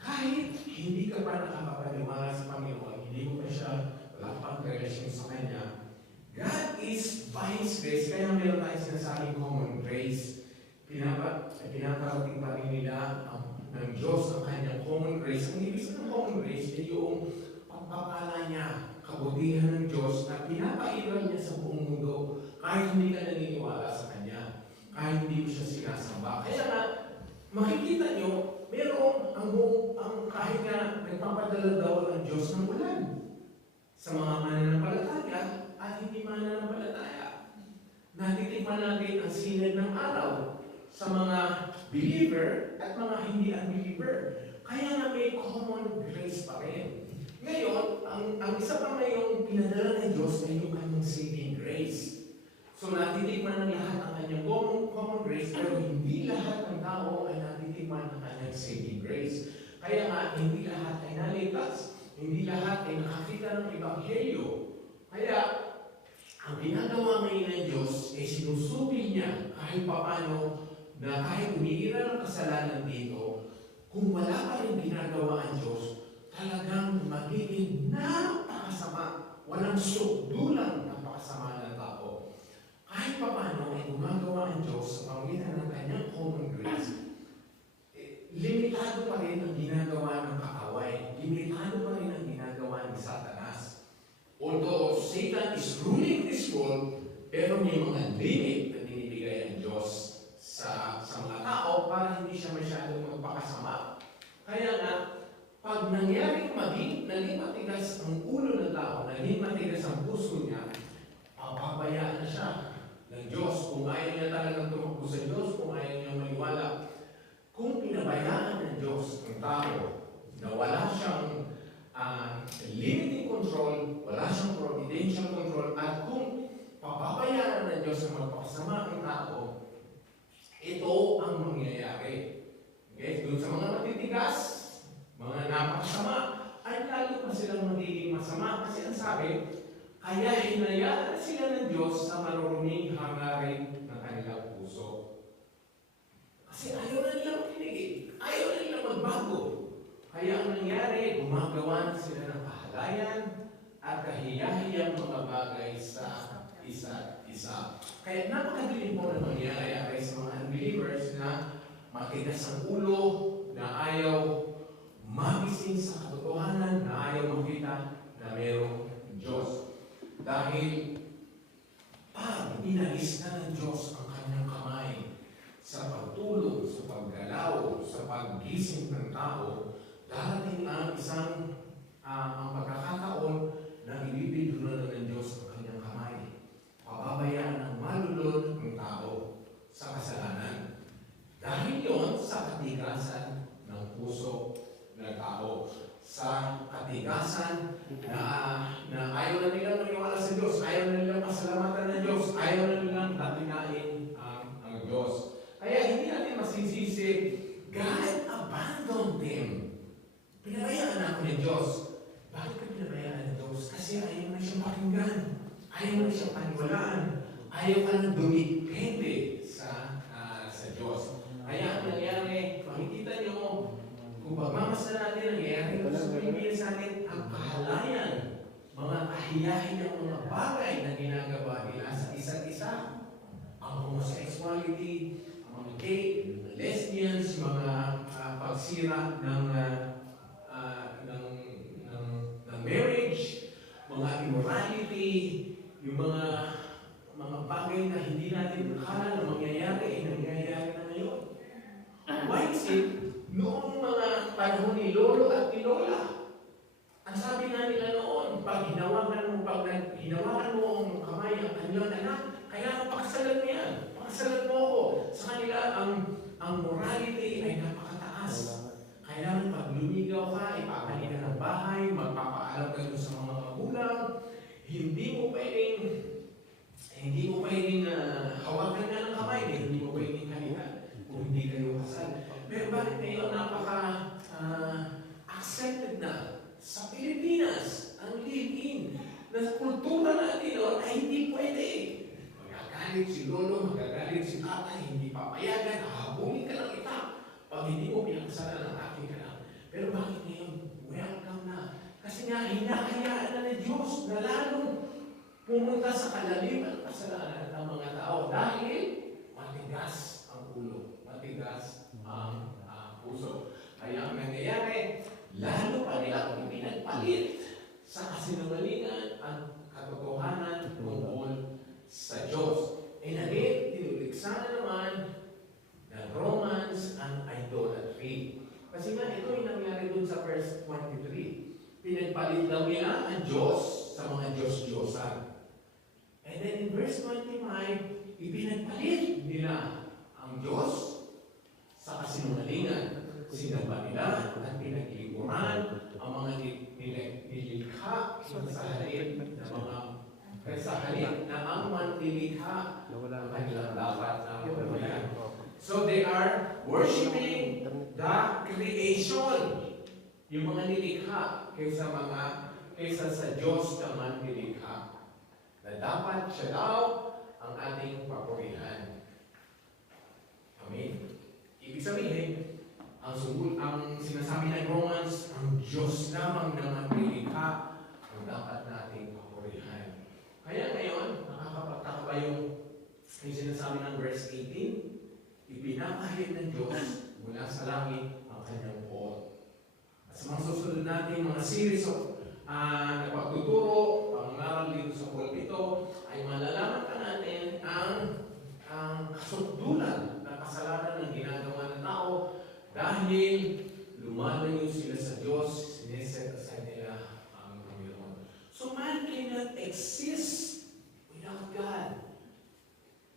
Kahit hindi ka pa nakakapaniwala sa Panginoon, hindi mo pa siya wala pang relasyon sa Kanya, God is by His grace, kaya meron tayong sinasabing common grace. Pinaparating pa rin nila ng Diyos ang Kanyang common grace. Ang ibig ng common grace ay yung pagpapala niya, kabutihan ng Diyos na pinapairal niya sa buong mundo kahit hindi ka naniniwala sa Kanya, kahit hindi mo siya sinasamba. Kaya nga, makikita nyo, merong kahit nga nagpapadala daw ng Diyos ng ulan sa mga mananampalataya at hindi mananampalataya. Natitikman natin ang sinag ng araw sa mga believer at mga hindi unbeliever. Kaya nga may common grace pa rin. Ngayon, ang isa pa ngayong pinadala ng Diyos ay yung kanyang saving grace. So natitikman ng lahat ang kanyang common grace, pero hindi lahat ng tao ay natitikman ng kanyang saving grace. Kaya nga, hindi lahat ay naligtas. Hindi lahat ay nakakita ng Ebanghelyo. Kaya, ang ginagawa ngayon ng Diyos ay sinusubil niya kahit papano na kahit umiira ng kasalanan dito, kung wala pa rin ginagawa ang Diyos, talagang magiging napakasama. Walang sukdulang napakasama ng tao. Kahit papano ay gumagawa ang Diyos sa pamagitan ng kanyang common grace, limitado pa rin ang ginagawa ng kaaway. Limitado pa rin ang ginagawa ni Satanas. Although Satan is ruling this world, pero may mga limit na binibigay ang Diyos sa mga tao para hindi siya masyadong magpakasama. Kaya nga, pag nangyaring naging matigas ang ulo ng tao, naging matigas ang puso niya, papabayaan na siya ng Diyos. Kung ayaw niya talagang tumakbo sa Diyos, kung ayaw niya maniwala, kung pinabayaan ng Diyos ang tao na wala siyang limiting control, wala siyang providential control, at kung papabayaan ng Diyos na magpakasama ang tao, ito ang mangyayari. Okay? Doon sa mga matitigas, mga napakasama, ay lalo pa silang magiging masama. Kasi ang sabi, kaya hinayaan sila ng Diyos sa maruruming hangarin ng kanilang puso. Kasi ayaw na nilang pinigil. Ayaw na nilang magbago. Kaya ang nangyari, gumagawa na sila ng kahalayan at kahiyahiyang mga bagay sa isa't isa. Kaya napakadilim po na mangyayari sa mga unbelievers na matigas ang ulo, na ayaw magising sa katotohanan, na ayaw makita na mayroong Diyos. Dahil pag inalis na ng Diyos ang kanyang kamay sa pagtulong, sa paggalaw, sa paggising ng tao, darating ang isang ang pagkakataon na ibibigay na ng Diyos ang kanyang kamay. Pababayaan ng malulod ng tao sa kasalanan. Dahil yon sa katigasan ng puso ng tao. Sa katigasan na ayaw na nilang maniwala sa Diyos, ayaw na nilang pasalamatan ng Diyos, ayaw na nilang tatinain ang Diyos. Kaya hindi natin masisisi, God abandoned them. Pinabayaan ako ng Diyos. Bakit ka pinabayaan ng Diyos? Kasi ayaw na siyang pakinggan. Ayaw na siyang paniwalaan. Ayaw ka nang dumipende sa Diyos. Kaya ang nangyari, makikita niyo, kung pagmamasa natin ang nangyari, sabihin sa atin ang kahalayan, mga kahiyahin ng mga bagay na ginagawa nila sa isa't isa. Ang homosexuality, ang mga gay, lesbians, mga pagsira ng marriage, mga immorality, yung mga bagay na hindi natin akala na mangyayari, nangyayari na ngayon. Why is it, noong mga panahon ni Lolo at ni Lola, ang sabi nga nila noon, pag hinawakan mo ang kamay ang kanyang anak, kaya pakasalan mo yan, pakasalan mo ako. Sa kanila, ang morality ay napakataas. Kailangan pag lumigaw ka, ipapalit ka ng bahay, magpapaalam ka sa mga magulang, hindi mo pwedeng Hindi mo pwedeng hawakan nga ng kamay, hindi mo pwedeng halikan kung hindi kayo kasal. Pero bakit ngayon accepted na sa Pilipinas ang live-in na sa kultura natin ay hindi pwede. Magagalit si lolo, magagalit si tatay, hindi papayagan, hahabulin ka ng itak pag hindi mo pinakasalan ng aking ka lang. Pero bakit ngayon? Welcome na. Kasi nga, hinahayaan na ng Diyos na lalong pumunta sa kalaliman ng kasalanan ng mga tao dahil matigas ang ulo, matigas ang puso. Kaya ang nangyayari, lalo pa nilang ipinagpalit sa kasinungalingan ang katotohanan tungkol sa Diyos. And again, tinuliksa na naman ng Romans ang idolatry. Kasi nga, ito yung nangyari dun sa verse 23. Pinagpalit daw nila ang Diyos sa mga Diyos-Diyosan. And then in verse 25, ipinagpalit nila ang Diyos sa kasinungalingan. Sinamba nila at pinaglikuran ang mga nilikha sa halip na mga sa halip na ang manlilikha ang kanilang dapat na pagpapayan. So they are worshiping the creation, yung mga nilikha kaysa sa Diyos na manlilikha. Na dapat siya daw ang ating papurihan. Amen. Ibig sabihin, ang sinasabi ng Romans, ang Diyos lamang na manlilikha ang dapat nating papurihan. Kaya ngayon, nakakapagtaka ba yung sinasabi ng verse 18? Ipinapahid ng Diyos mula sa langit ang kanyang poon. At sa mga susunod natin, mga series of na pagtuturo, pangaral dito sa pulpito, ay malalaman pa natin ang kasukdulan ng kasalanan ng ginagawa ng tao dahil lumalayo sila sa Diyos, sineset aside nila ang Panginoon. So man cannot exist without God.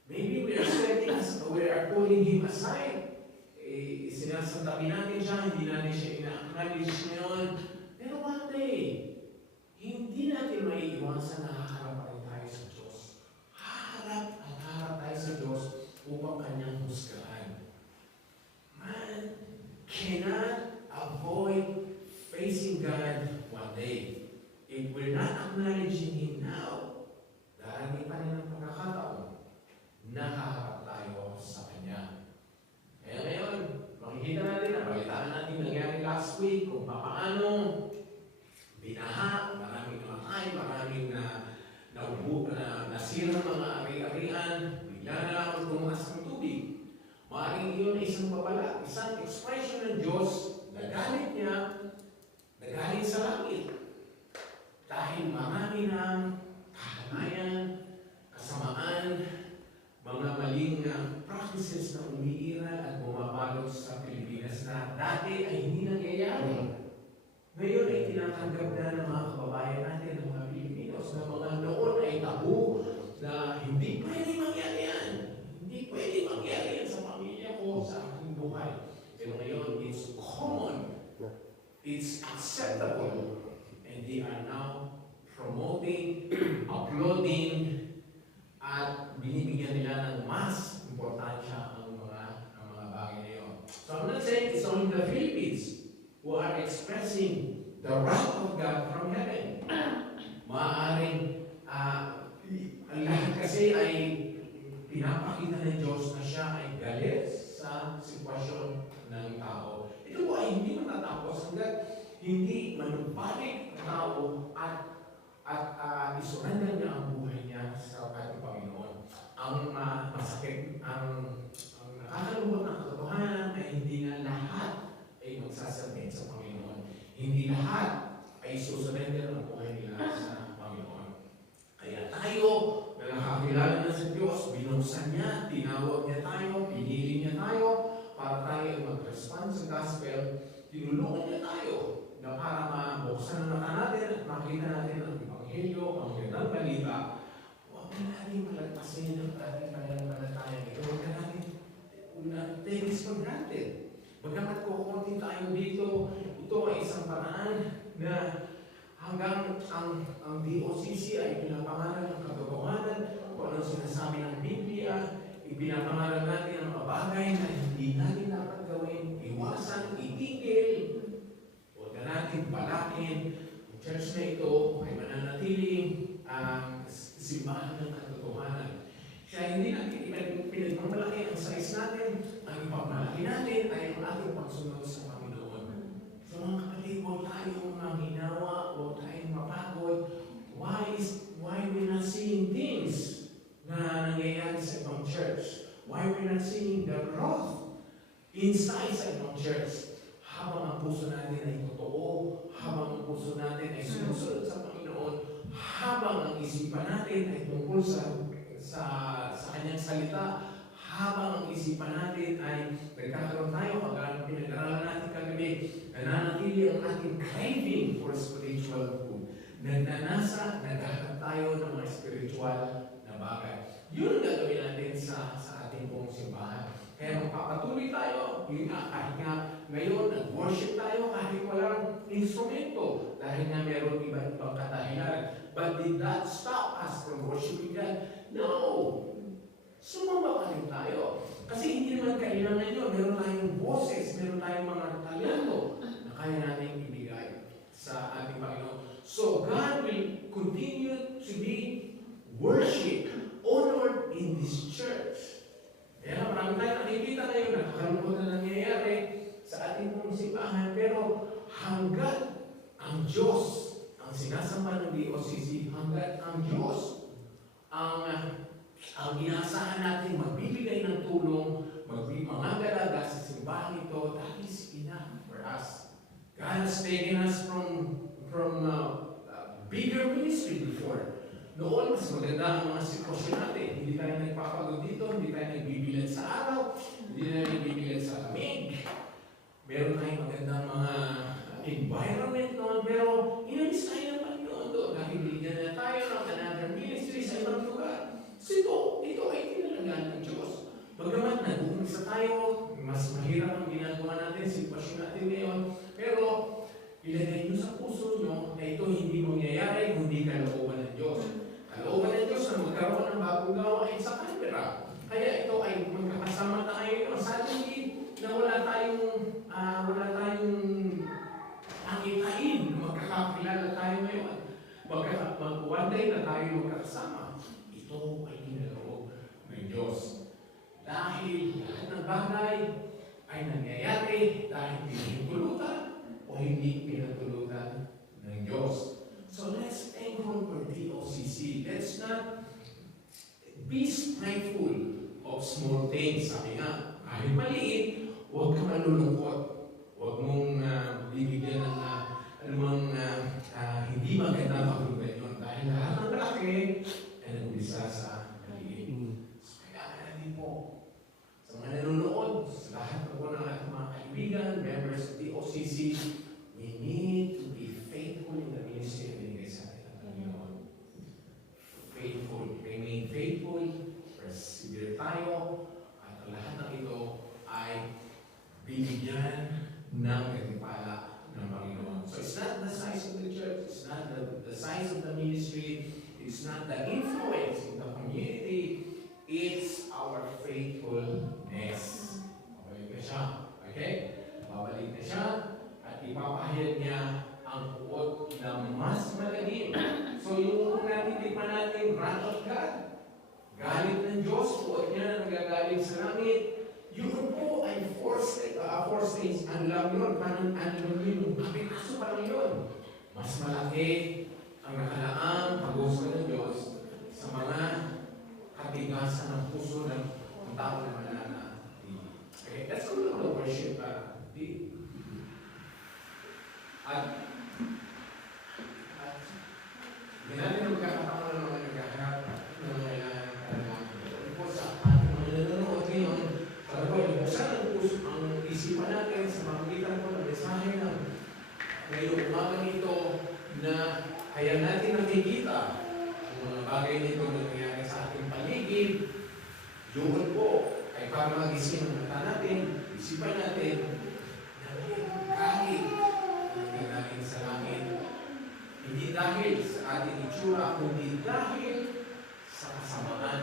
Maybe we are pulling Him aside. Sinasantabi natin siya, hindi natin siya ina-acknowledge ngayon. Pero one day, hindi natin maiiwasan na haharap pa rin tayo sa Diyos. Haharap tayo sa Diyos upang Kanyang husgahan. Man cannot avoid facing God one day. If we're not acknowledging Him now, darating pa rin ang pagkakataon na haharap tayo sa Kanya. Kaya ngayon, makikita natin, nabalitaan natin nangyari last week kung paano binaha, maraming namatay, maraming nasira mga ari-arian, bigla na lang tumaas ng tubig. Maaaring iyon ay isang babala, isang expression ng Diyos na galit niya, na galit sa langit. Dahil marami ng kahanayan, kasamaan, mga maling practices na umiiral at bumabalot sa Pilipinas na dati ay hindi nangyayari. Ngayon ay tinatanggap na ng mga kababayan natin, ng mga Pilipinos, na mga noon ay tabu na hindi pwede mangyari yan. Hindi pwede mangyari yan sa pamilya ko, sa aking buhay. Pero ngayon, it's common. It's acceptable. And they are now promoting, uploading, at binibigyan nila ng mas importansya ang mga bagay na yun. So I'm not saying it's only the Philippines who are expressing the wrath of God from heaven. Maaaring ang lahat kasi ay pinapakita ng Diyos na siya ay galit sa sitwasyon ng tao. Ito po ay hindi matatapos hanggat hindi manumbalik ang tao at isurrender niya ang buhay niya sa ating Panginoon. Ang masakit, ang nakakalungkot ng katotohanan ay hindi na lahat ay magsasubmit sa Panginoon. Hindi lahat ay susurrender ang buhay nila sa Panginoon. Kaya tayo, na nakakilala na sa Diyos, binuksan niya, tinawag niya tayo, pinili niya tayo, para tayo ay mag-respond sa gospel, tinulungan niya tayo na para mabuksan ang mata natin at makita natin ang Ebanghelyo, ang magandang balita. Huwag na natin malagpasin ang ating pananampalataya. Huwag na natin take this for granted. Bagamat kukunti tayo dito, ito ay isang paraan na hanggang ang DOCC ay pinapangalan ng katotohanan, kung ano sinasabi ng Biblia, ipinapangaral natin ang mga bagay na hindi natin dapat gawin, iwasan, itigil. Huwag na natin balakin. Ang church na ito ay mananatiling simbahan ng katotohanan. Kaya hindi natin pinagmamalaki ang size natin, ang ipagmalaki natin ay ang ating pagsunod sa Panginoon. So mga kapatid, huwag tayong manghinawa, huwag tayong mapagod. Why we're not seeing things na nangyayari sa ibang church? Why we're not seeing the growth inside sa ibang church? Habang ang puso natin ay totoo, habang ang puso natin ay sinusunod sa Panginoon, habang ang isipan natin ay tungkol sa kanyang salita, habang ang isipan natin ay nagkakaroon tayo, pag pinag-aralan natin kagabi, nananatili ang ating craving for spiritual food. Naghanap tayo ng mga spiritual na bagay. Yun ang gagawin natin sa ating buong simbahan. Kaya magpapatuloy tayo, yun nga, kahit nga ngayon, nag-worship tayo kahit walang instrumento. Dahil nga meron iba-ibang kadahilan. But did that stop us from worshiping God? No! Sumamba pa rin tayo. Kasi hindi naman kailangan yun. Meron tayong boses, meron tayong mga talento na kaya natin ibigay sa ating Panginoon. So God will continue to be worshipped, honored in this church. Kaya marami tayo nakikita ngayon, nakakalungkot na nangyayari sa ating pong simbahan. Pero hanggat ang Diyos, ang sinasamba ng DOCC, hanggat ang Diyos, ang inaasahan natin magbibigay ng tulong, mga galaga sa simbahan ito, that is enough for us. God has taken us from bigger ministry before. Noon, mas maganda ang mga sitwasyon natin. Hindi tayo nagpapagod dito, hindi tayo nagbibilad sa araw, hindi tayo nagbibilad sa lamig. Meron tayong magandang mga environment noon, pero inalis tayo ng Panginoon doon. Dahil binigyan na tayo ng another ministry sa ibang lugar. So ito ay tinalagaan ng Diyos. Bagamat nag-uumisa tayo, mas mahirap ang ginagawa natin, sitwasyon natin ngayon, pero ilagay nyo sa puso nyo na ito hindi mangyayari kung hindi kalooban ng Diyos. Kalooban ng Diyos na magkaroon ng bagong gawain sa camera. Kaya ito ay magkakasama tayo. Suddenly, na wala tayong angitain. Magkakakilala tayo ngayon. One day na tayo magkakasama. Ito ay ginaloob ng Diyos. Dahil lahat ng bagay ay nangyayari dahil pinagtulutan o hindi pinagtulutan ng Diyos. So let's thankful for DOCC. Let's not be spiteful of small things. Sabi nga, kahit maliit, huwag kang malulungkot. Huwag mong bibigyan ng anumang hindi maganda paglugan yun. Dahil lahat ng malaki ay nag-umpisa sa maliit. So kaya natin po, sa mga nanonood, sa lahat ng ating mga kaibigan, members of DOCC, we need to be faithful in the ministry na binigay sa atin ng Panginoon. Faithful. Remain faithful. Persevere tayo. At ang lahat ng ito ay bibigyan ng katimpala ng Panginoon. So it's not the size of the church. It's not the size of the ministry. It's not the influence in the community. It's our faithfulness. Babalik na siya. Okay? Babalik na siya. At ipapahayag niya ang puot na mas malagim. So yung natitikman natin, wrath of God, galit ng Diyos, puot niya na nagagaling sa langit, yun po ay four stages. Ano lang yun? Ano yun? Kapitaso pa lang yun. Mas malaki ang nakalaang pag-uso ng Diyos sa mga katigasan ng puso ng tao na mananatili. Okay, let's go to the worship. At ginagawa ng magkakataon ng mga nagkaharap ng mga kailangan po sa ating mga nanonood ngayon. Para po, ibuksan ang isipan natin sa magitan po ng mensahe ng ngayong umaga nito na kaya natin nakikita ang mga bagay nito na nangyayari sa ating paligid. Yun po ay para magising ang mata natin, isipan natin na galing sa langit. Hindi dahil sa ating itsura, kundi dahil sa kasamaan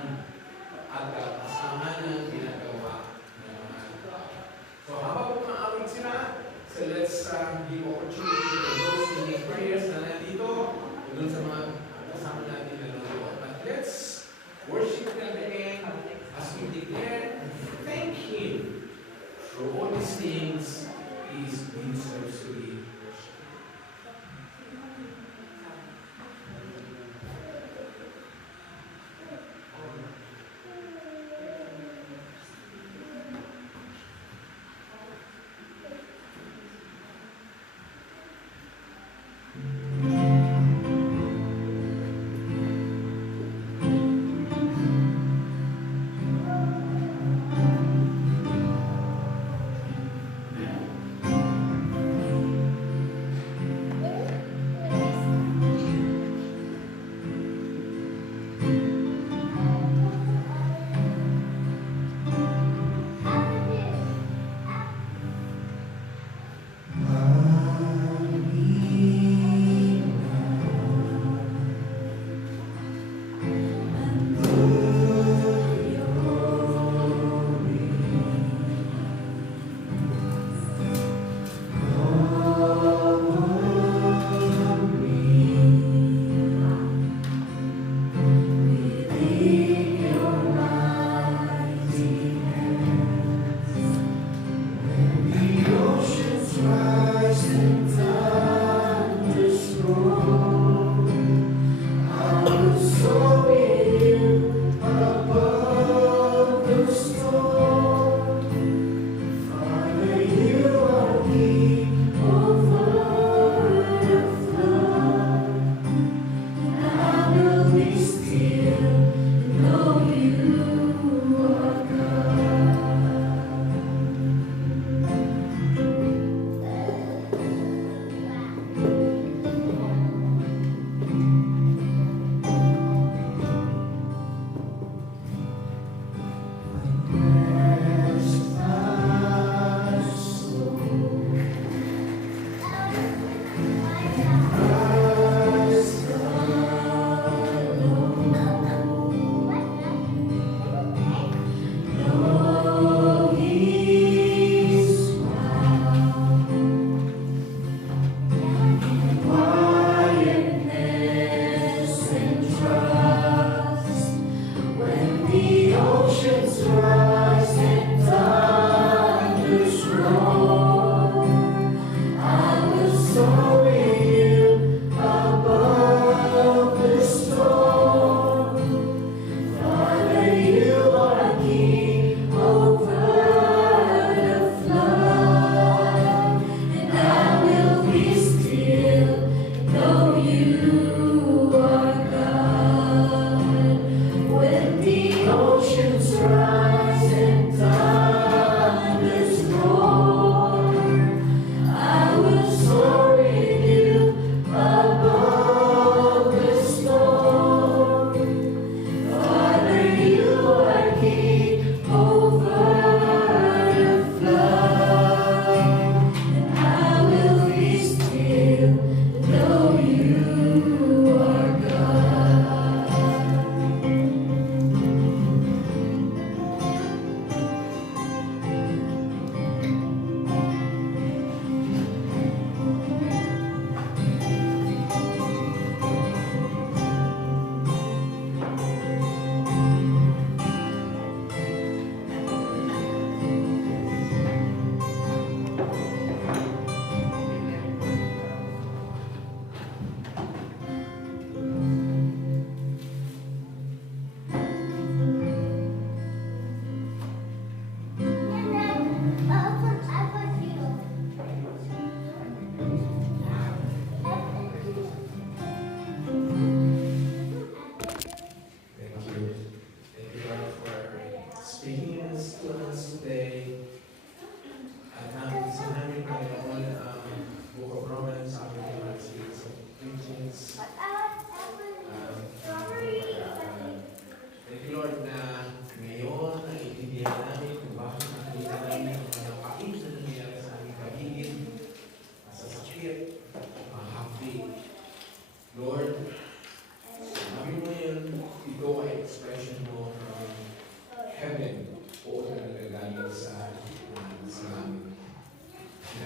give opportunity for those who need prayers na nandito, doon sa mga kasama natin na nandito. But let's worship God again as we declare, thank Him for all these things He deserves to be worshipped.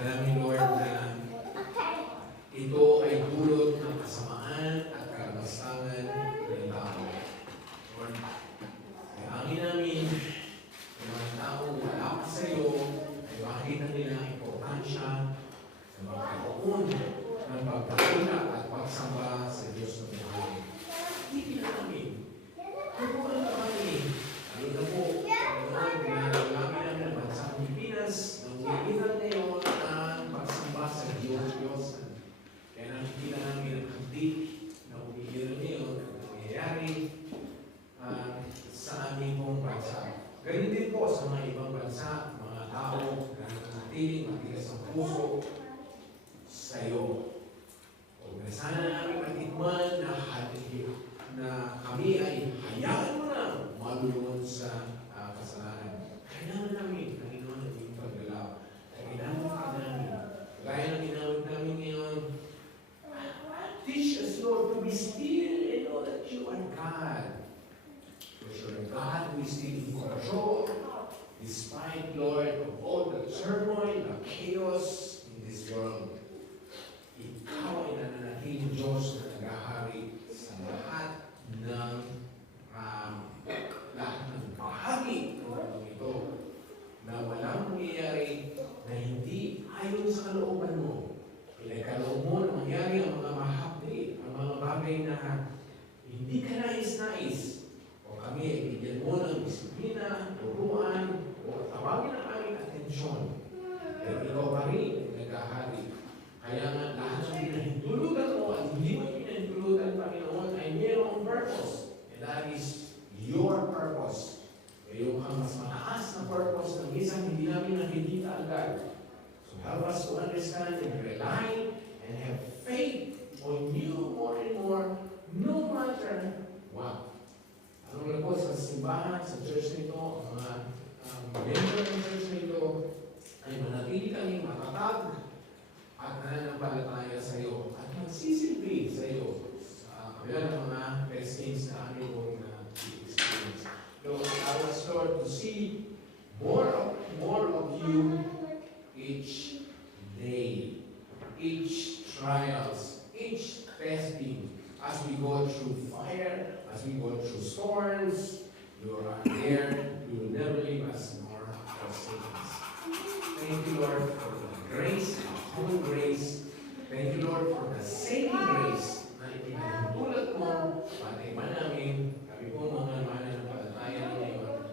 Namin, Lord, na panahon ng pagpapila at pagsamba sa Diyos ng buhay. Hindi na namin. Tutuan na kami. Ano na po, noon, ginagagamit namin ang bansang Pilipinas, nang umiilan ngayon ang pagsamba sa Diyos. Kaya nakikita namin ang handi na umiilan ngayon, ang nangyayari sa aming pong bansa. Ganyan din po sa mga ibang bansa, mga tao na nanatiling matigas ang puso sa iyo. O sana namin matikman na kami ay hayaan mo na malulunod sa kasalanan. Kailangan namin, Panginoon, ang iyong paggalaw. Kailangan namin. Gaya ng ginawag namin ngayon, teach us, Lord, to be still and know that you are God. Because you're a God who is still in control, despite, Lord, of all the turmoil, the chaos in this world. Ikaw ay nananatiling Diyos na naghahari sa lahat ng bahagi ng mundo ito, na walang mangyayari na hindi ayon sa kalooban mo. Pinagkaloob mo na mangyari ang mga mahapdi, ang mga bagay na hindi ka nais-nais. O kami ay bigyan mo ng disiplina, turuan, o tawagin ang aming atensyon. Pero ikaw pa rin naghahari. Kaya nga lahat ng pinahintulutan mo at hindi mo pinahintulutan, Panginoon, ay mayroong purpose. And that is your purpose. Mayroong kang mas mataas na purpose na minsan hindi namin nakikita agad. So help us to understand and rely and have faith on you more and more, no matter what. Anong labo sa simbahan, sa church nito, ang mga member ng church nito, ay manatili kaming matatag at nananampalataya sa iyo at magsisilbi sa iyo sa kabila ng mga blessings na aming mong experience. Lord, allow us, Lord, to see more of you each day, each trials, each testing, as we go through fire, as we go through storms. You are there. You will never leave us nor forsake us. Thank you, Lord, for the grace, the whole grace. Thank you, Lord, for the saving grace na ipinahintulot mo, pati man namin, kami po mga mananampalataya ngayon,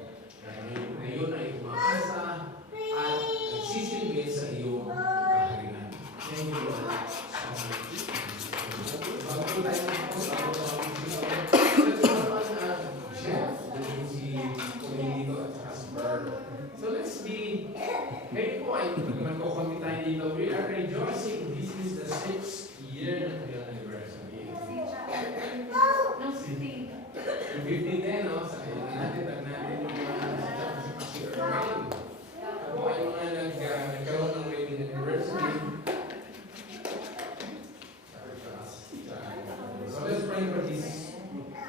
na yun ay umakasa at nagsisilbi sa iyo kaharian. Thank you, Lord. Bago po tayo so let's be, ngayon po ay magkukunti tayo dito. We are rejoicing. This is the 6th year ng kanilang anniversary. No, 15. Yung 15 din, no? Sa natin yung mga ako ay mga nagkaroon ng wedding anniversary. So let's pray for this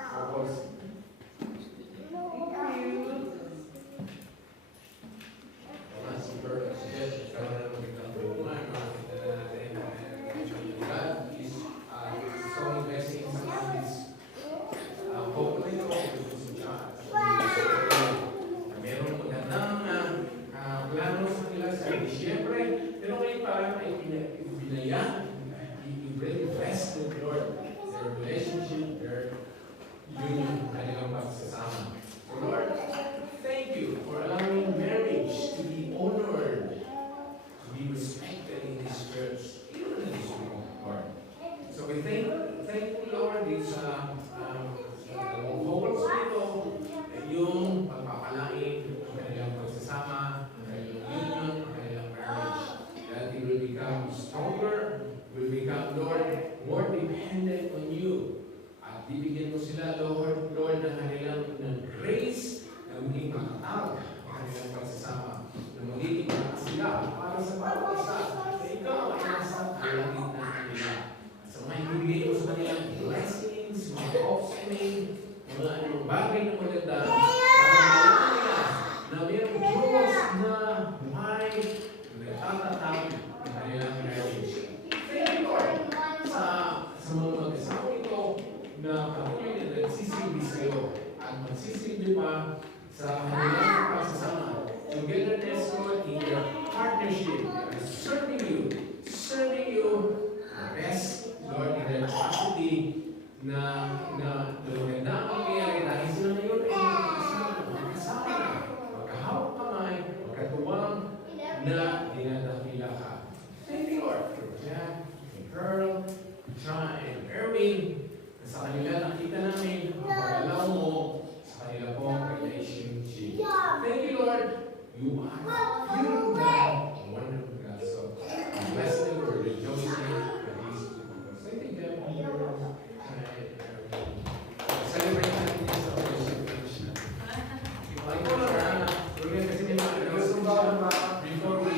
purpose. Sa kanilang pagsasama, togetherness, Lord, in their partnership, serving rest, Lord, in their capacity na maganda ang mangyayari dahil sila ngayon ay magkasama na, magkahawak kamay, magkatuwang na dinadakila ka. Thank you, Lord, for Jack, and Pearl, John, and Erwin. Sa kanila nakita namin ang pagalaw mo sa kanila pong relationship. Thank you, Lord. You are beautiful God, wonderful God. So, bless them for rejoicing for these people. Thank them on your celebrate natin sa fellowship. Ikaw lang, we're going to kasi may mga before we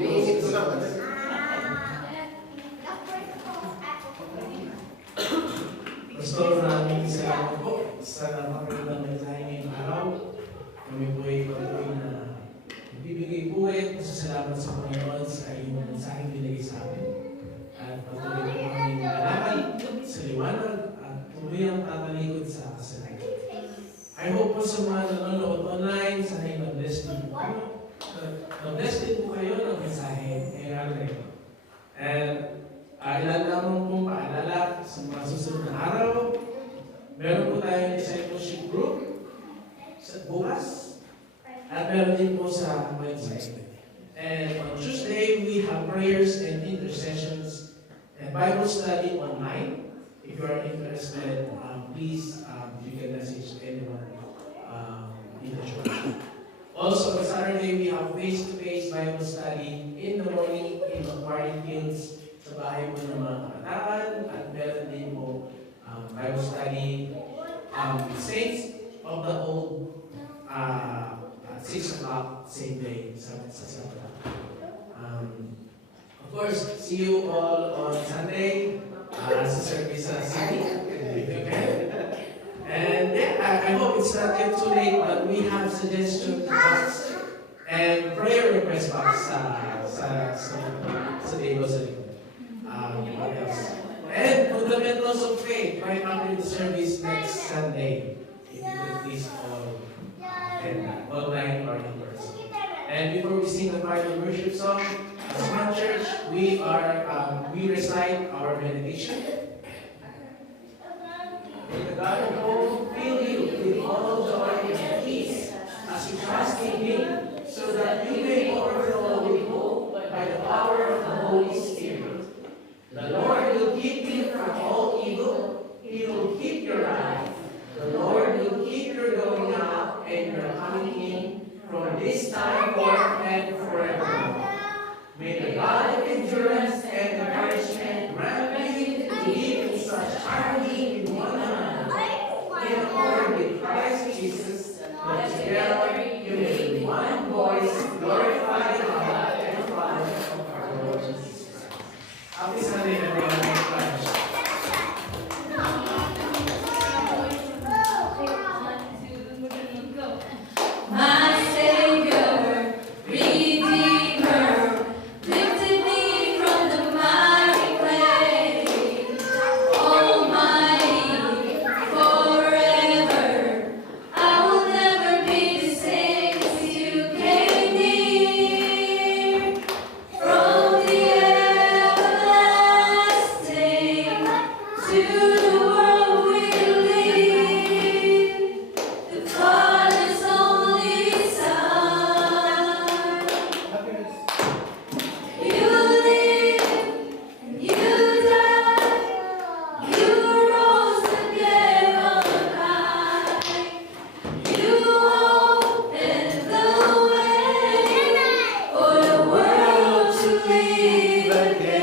close. Pastor, maraming salamat po sa napakagandang mensahe ngayong araw. Kami po ay patuloy na nagbibigay buhay at pasasalamat sa Panginoon sa iyong mensaheng binigay sa amin. At patuloy po kami nalalaman sa liwanag at tuloy ang tatalikod sa kasalanan. I hope po sa mga nanonood online, sana'y na-bless din po kayo. Na-bless din po kayo ng mensahe ngayong araw na ito. And ilan lamang pong paalala sa mga susunod na araw. Meron po tayong discipleship group sa bukas at meron din po sa website. And on Tuesday, we have prayers and intercessions and Bible study online. If you are interested, please, you can message anyone in the church. Also, on Saturday, we have face-to-face Bible study in the morning in Aquarium Hills sa bahay po ng mga kabataan at meron din po Bible study Saints of the Old at 6 o'clock same day sa Sabado. Of course, see you all on Sunday sa service sa city. And yeah, I hope it's not yet too late, but we have suggestion box and prayer request box sa table sa likod. What else? And fundamentals of faith right after the service next Sunday. If you could please all attend that, online or in person. And before we sing the final worship song, as one church, we recite our meditation. May the God of hope fill you with all joy and peace as you trust in Him, so that you may overflow with hope by the power of the Holy Spirit. The Lord will keep you from all evil. He will keep your life. The Lord will keep your going out and your coming in from this time forth and forever. May the God of endurance and encouragement grant you to live in such harmony with one another, in accord with Christ Jesus, that together you may with one voice glorify God and Father of our Lord Jesus Christ. Happy Sunday, everyone. My Savior, Redeemer, lifted me from the miry clay, Almighty, forever. I will never be the same since you came near. From the everlasting to the world we live, the Father's only Son. You live, you died, you rose again on high. You opened the way for the world to live again.